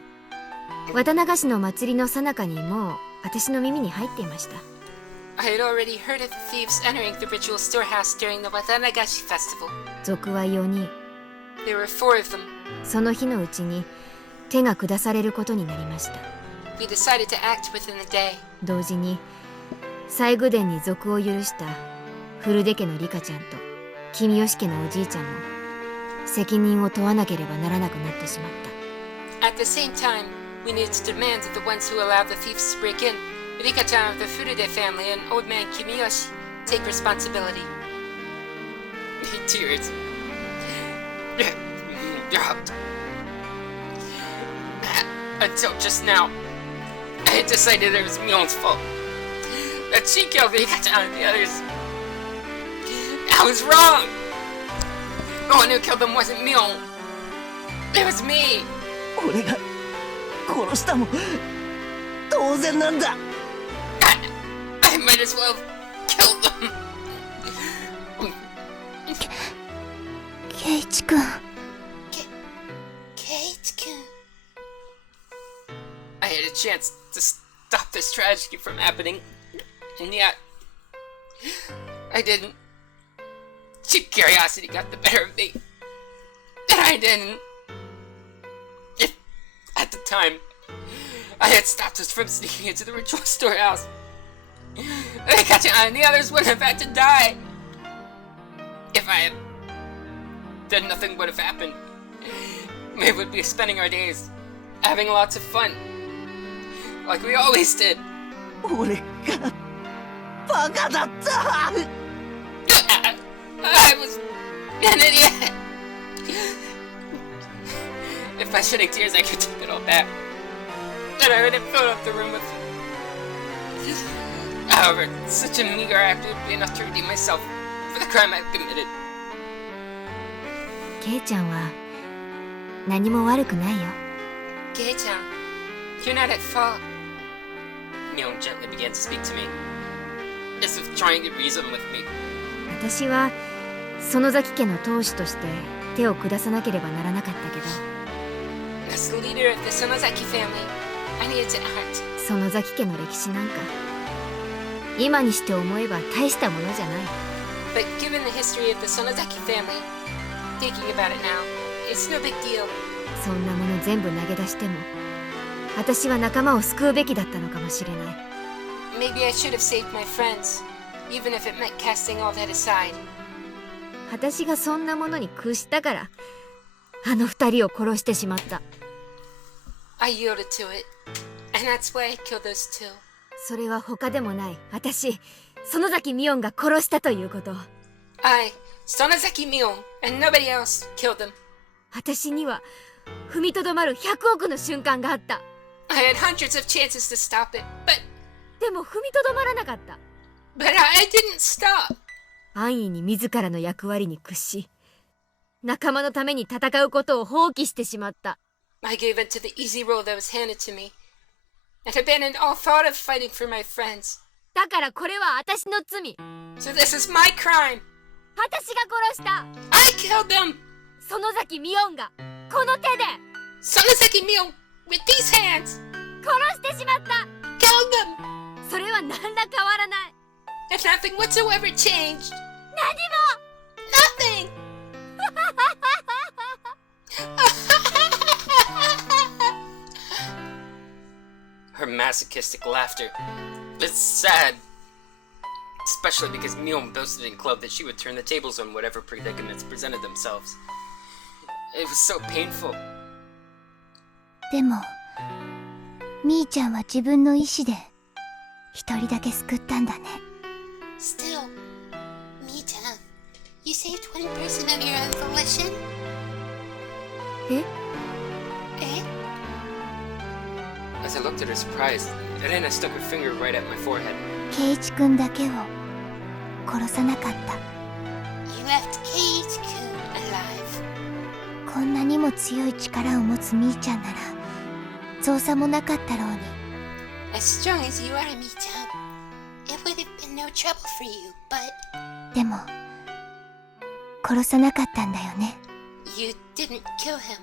渡長市の祭りの最中にもう私の耳に入っていました。 I had already heard of the thieves entering the ritual storehouse during the Watanagashi festival. 賊は4人。 There were 4 of them. その日のうちに手が下されることになりました。 We decided to act within the day. 同時に西宮殿に賊を許した古出家のリカちゃんと君吉家のおじいちゃんも責任を問わなければならなくなってしまった。 At the same time, we needed to demand that the ones who allowed the thieves to break in, Rika-chan of the Furude family and old man Kimiyoshi, take responsibility. Tears dropped. Until just now, I had decided it was Mion's fault. That she killed Rika-chan and the others. I was wrong! The one who killed them wasn't Mion. It was me! 俺が殺したも当然なんだ。 I might as well have killed them. ケイチ君。Kate-kun. I had a chance to stop this tragedy from happening, and yet I didn't. Cheap curiosity got the better of me, and I didn't. If at the time I had stopped us from sneaking into the ritual storehouse, Rika-chan and the others wouldn't have had to die. If I had, then nothing would have happened. We would be spending our days having lots of fun, like we always did. 俺がバカだった。 I was an idiot. If by shedding tears I could take it all back, then I would have filled up the room with. However, such a meager act would be enough to redeem myself for the crime I've committed. ケイちゃんは何も悪くないよ。 Gay-chan, you're not at fault. Mion gently began to speak to me, as if trying to reason with me. 私は園崎家の当主として手を下さなければならなかったけど、 As the leader of the Sonozaki family, I needed to act. 園崎家の歴史なんか今にして思えば大したものじゃない。 But given the history of the Sonozaki family, thinking about it now, it's no big deal. そんなもの全部投げ出しても私は仲間を救うべきだったのかもしれない。 Maybe I should have saved my friends, even if it meant casting all that aside. 私がそんなものに屈したからあの二人を殺してしまった。 I yielded to it, and that's why I killed those two. それは他でもない私園崎ミオンが殺したということ。 I, Sonozaki Mion, and nobody else killed them. 私には踏みとどまる100億の瞬間があった。 I had hundreds of chances to stop it, but でも踏みとどまらなかった。 I didn't stop. 安易に自らの役割に屈し、仲間のために戦うことを放棄してしまった。I gave in to the easy role that was handed to me, and abandoned all thought of fighting for my friends. だからこれは私の罪。So this is my crime. 私が殺した。I killed them. 園崎ミオンがこの手で Sonozaki Mion with these hands. 殺してしまった。Killed them. それは何ら変わらない。If nothing whatsoever changed. 何も Nothing. Her masochistic laughter. It's sad. Especially because Mion boasted in club that she would turn the tables on whatever predicaments presented themselves. It was so painful. でもみーちゃんは自分の意志で一人だけ救ったんだね。 Still, Mita, you saved one person of your own volition? え Eh? As I looked at her surprised, Rena stuck her finger right at my forehead. 圭一くんだけを殺さなかった。 You left Keiichi-kun alive. こんなにも強い力を持つみーちゃんなら造作もなかったろうに。 As strong as you are, Mita, it would have been no trouble for you, but でも殺さなかったんだよね。 you didn't kill him.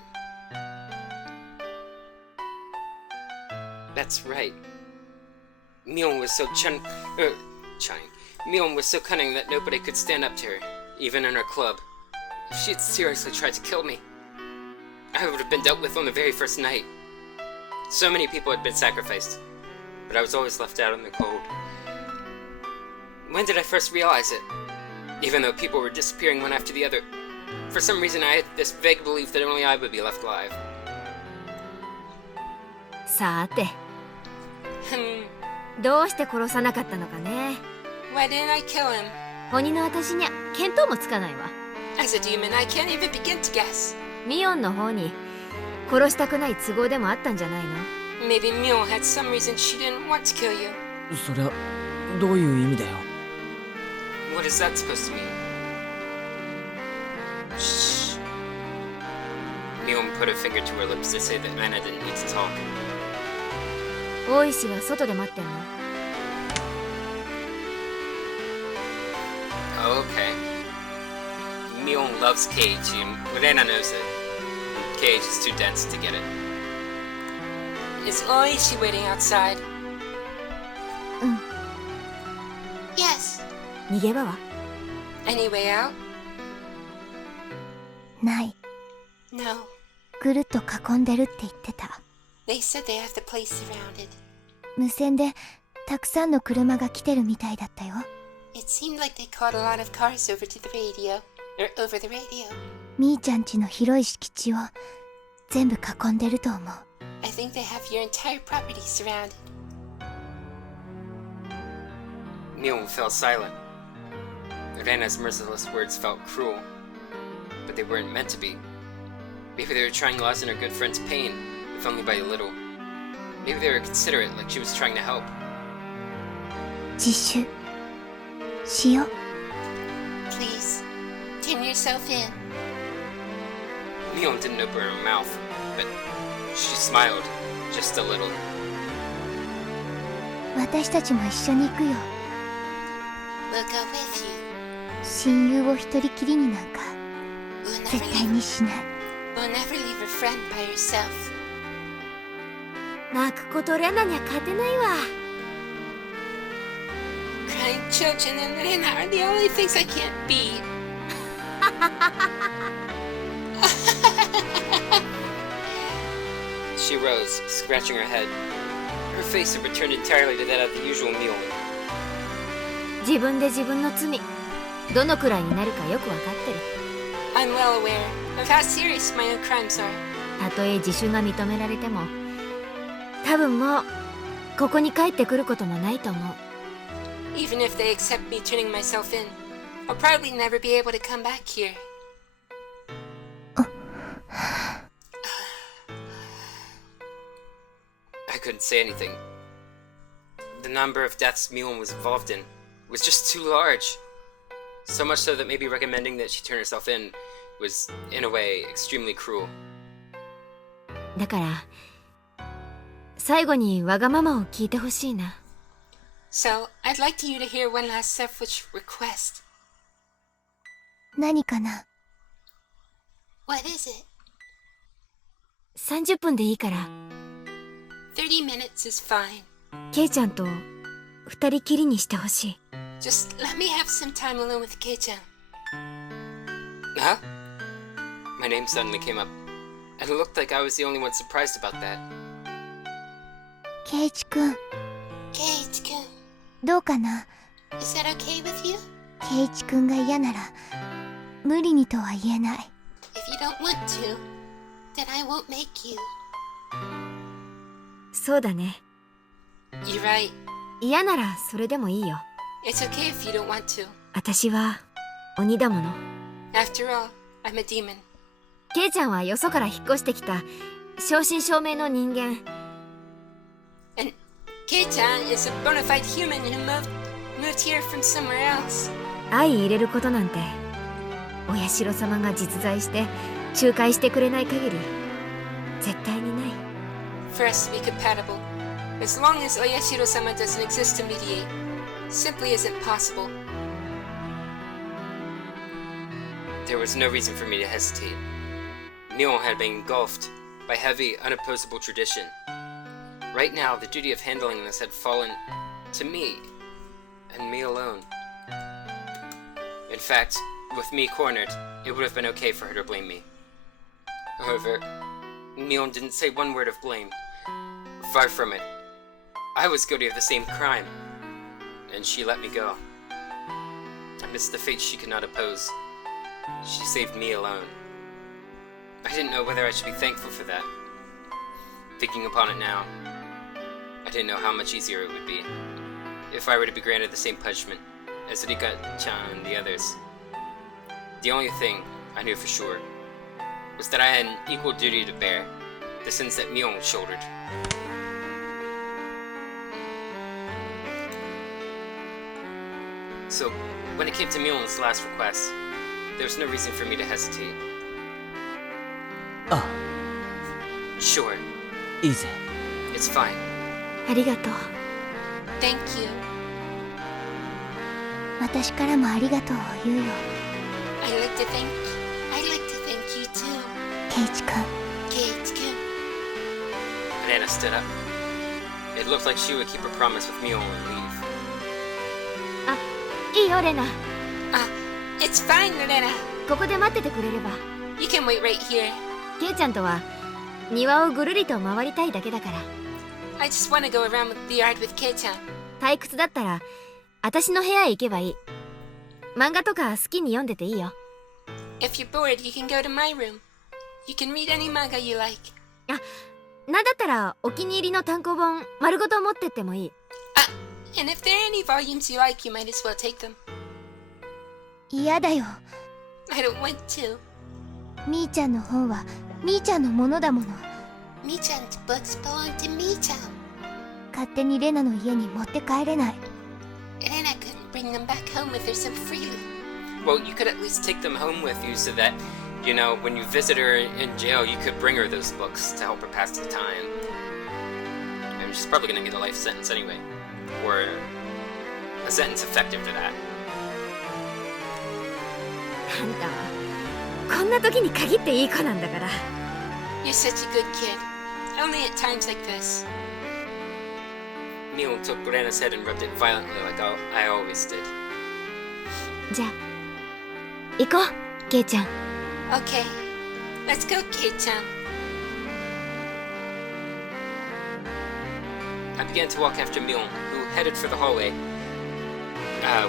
That's right. Mion was so Mion was so cunning that nobody could stand up to her, even in her club. If she had seriously tried to kill me, I would have been dealt with on the very first night. So many people had been sacrificed, but I was always left out in the cold. When did I first realize it? Even though people were disappearing one after the other, for some reason I had this vague belief that only I would be left alive. さーて、どうして殺さなかったのかね。 Why didn't I kill him? 鬼の私にゃ見当もつかないわ。 As a demon, I can't even begin to guess. ミオンの方に殺したくない都合でもあったんじゃないの？ Maybe Mion had some reason she didn't want to kill you. そりゃどういう意味だよ。 What is that supposed to mean? Shh. Mion put a finger to her lips to say that Rena didn't need to talk. 大石は外で待ってんの？ Okay. Mion loves Keiichi, and Rena knows it. Keiichi is too dense to get it. Is Ōishi waiting outside? Yes. 逃げ場は？ Any way out? ない。 No. ぐるっと囲んでるって言ってた。 They said they have the place surrounded. 無線でたくさんの車が来てるみたいだったよ。 It seemed like they caught a lot of cars over to the radio. Or over the radio. みーちゃん家の広い敷地を全部囲んでると思う。 I think they have your entire property surrounded. Mion fell silent. Rena's merciless words felt cruel, but they weren't meant to be. Maybe they were trying to lessen her good friend's pain, if only by a little. Maybe they were considerate, like she was trying to help. 自首しよう。 Please, turn yourself in. Mion didn't open her mouth, but she smiled, just a little. 私たちも一緒に行くよ。 We'll go with you. 親友を一人きりになんか We'll 絶 never 対 leave. にしない。 We'll never leave a friend by yourself. 泣くことレナには勝てないわ。 Crying children and Rena are the only things I can't beat. She rose, scratching her head. Her face had returned entirely to that of the usual Mion. 自分で自分の罪、どのくらいになるかよくわかってる。 I'm well aware of how serious my own crimes are. たとえ自首が認められても、多分もうここに帰ってくることもないと思う。 Even if they accept me turning myself in, I'll probably never be able to come back here. I couldn't say anything. The number of deaths Mion was involved in was just too large. So much so that maybe recommending that she turn herself in was, in a way, extremely cruel. だから最後にわがままを聞いてほしいな。 So, I'd like you to hear one last selfish request. 何かな？ What is it? 30分でいいから30 minutes is fine. ケイちゃんと二人きりにしてほしい。 Just let me have some time alone with Kei-chan. Huh? My name suddenly came up, and it looked like I was the only one surprised about that. ケイチくん、 Kate-kun, どうかな？ is that okay with you? ケイチくんが嫌なら無理にとは言えない。 If you don't want to, then I won't make you. そうだね。 You're right. 嫌ならそれでもいいよ。 It's okay if you don't want to. 私は鬼だもの。 After all, I'm a demon. ケイちゃんはよそから引っ越してきた正真正銘の人間。 And Kei-chan is a bona fide human who moved here from somewhere else. 相入れることなんてお社様が実在して仲介してくれない限り絶対にない。 For us to be compatible, as long as Oyashiro-sama doesn't exist to mediate, simply isn't possible. There was no reason for me to hesitate. Mion had been engulfed by heavy, unopposable tradition. Right now, the duty of handling this had fallen to me, and me alone. In fact, with me cornered, it would have been okay for her to blame me. However, Mion didn't say one word of blame. Far from it. I was guilty of the same crime, and she let me go. Amidst the fate she could not oppose, she saved me alone. I didn't know whether I should be thankful for that. Thinking upon it now, I didn't know how much easier it would be if I were to be granted the same punishment as Rika-chan and the others. The only thing I knew for sure was that I had an equal duty to bear the sins that Mion shouldered. So, when it came to Mion's last request, there was no reason for me to hesitate. あ、 Sure, いいぜ。 it's fine. ありがとう。 Thank you. 私からもありがとうを言うよ。 I'd like to thank you too. ケイチくん、 Kate-kun. Rena stood up. It looked like she would keep her promise with Mion and leave. いいよレナ。 It's fine, Rena. ここで待っててくれれば。 You can wait right here. ケイちゃんとは庭をぐるりと回りたいだけだから。 I just want to go around with the yard with Kei-chan. 退屈だったら私の部屋へ行けばいい。漫画とか好きに読んでていいよ。 If you're bored, you can go to my room. You can read any manga you like. なんだったらお気に入りの単行本丸ごと持ってってもいい。 And if there are any volumes you like, you might as well take them. 嫌だよ。 I don't want to. みーちゃんの本はみーちゃんのものだもの。 Mi-chan's books belong to Mi-chan. 勝手にレナの家に持って帰れない。 Rena couldn't bring them back home with her so freely. Well, you could at least take them home with you so that, you know, when you visit her in jail, you could bring her those books to help her pass the time. And she's probably gonna get a life sentence anyway. Or a sentence effective to that. あんたはこんな時に限っていい子なんだから。 You're such a good kid. Only at times like this. Mion took Rena's head and rubbed it violently like I always did. じゃあ行こうケイちゃん。 Okay. Let's go, Kei-chan. I began to walk after Mion, who headed for the hallway,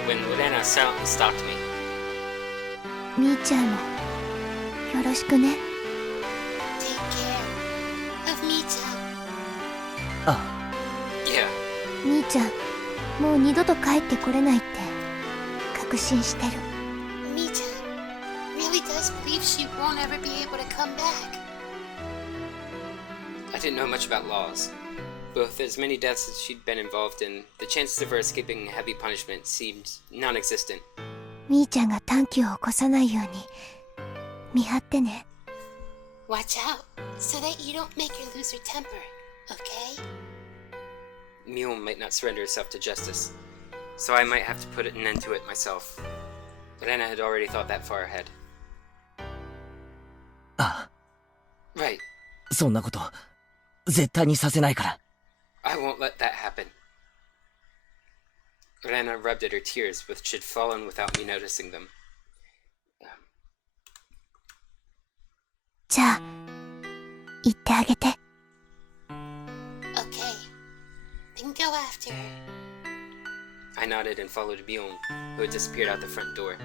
when Rena silently stopped me. みーちゃんもよろしくね。 Take care of Mi-chan. あ、 Yeah, みーちゃん、もう二度と帰ってこれないって確信してる。 Mi-chan really does believe she won't ever be able to come back. I didn't know much about laws. But with as many deaths as she'd been involved in, the chances of her escaping heavy punishment seemed non-existent. みーちゃんが短気を起こさないように見張ってね。 Watch out, so that you don't make her lose her temper, okay? Mion might not surrender herself to justice, so I might have to put an end to it myself. Rena had already thought that far ahead. あ Right. あ、そんなこと絶対にさせないから。 I won't let that happen. Rena rubbed at her tears, which had fallen without me noticing them. じゃあ言ってあげて。 Okay. Then go after her. I nodded and followed Mion, who had disappeared out the front door.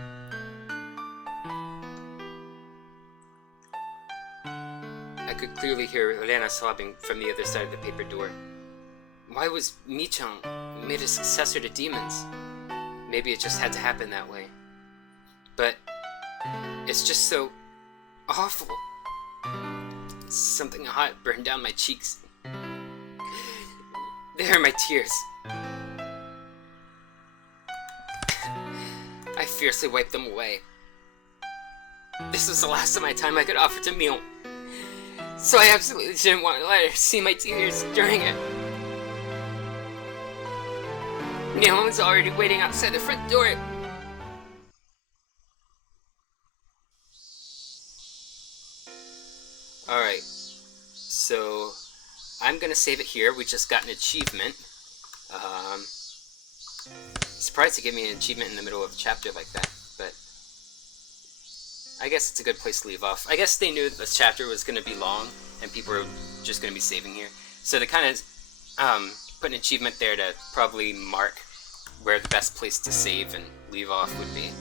I could clearly hear Rena sobbing from the other side of the paper door. Why was Mi-chan made a successor to demons? Maybe it just had to happen that way. But it's just so awful. Something hot burned down my cheeks. There are my tears. I fiercely wiped them away. This was the last of my time I could offer to Mion, so I absolutely didn't want to let her see my tears during it. Mion was already waiting outside the front door. Alright, so I'm gonna save it here. We just got an achievement. Surprised to give me an achievement in the middle of a chapter like that, but I guess it's a good place to leave off. I guess they knew this chapter was gonna be long and people were just gonna be saving here, so they kind of put an achievement there to probably mark where the best place to save and leave off would be.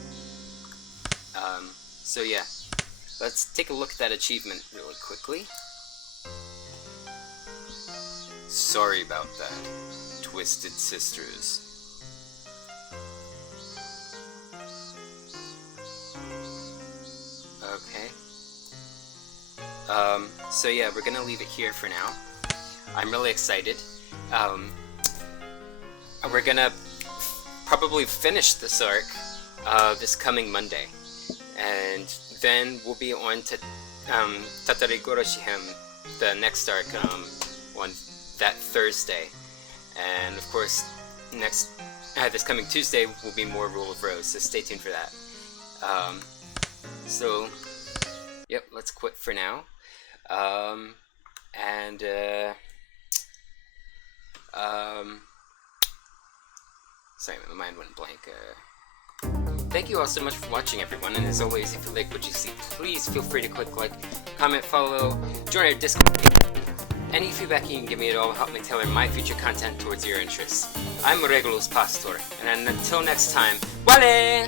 So yeah, let's take a look at that achievement really quickly. Sorry about that, Twisted Sisters. Okay. So yeah, we're gonna leave it here for now. I'm really excited. We're gonna probably finish this arc this coming Monday, and then we'll be on to Higurashi-hen, the next arc, on that Thursday, and of course this coming Tuesday will be more Rule of Rose, so stay tuned for that. So yep, let's quit for now, sorry, my mind went blank. Thank you all so much for watching, everyone, and as always, if you like what you see, please feel free to click like, comment, follow, join our Discord. Any feedback you can give me at all will help me tailor my future content towards your interests. I'm Regulus Pastor, and until next time, Wale!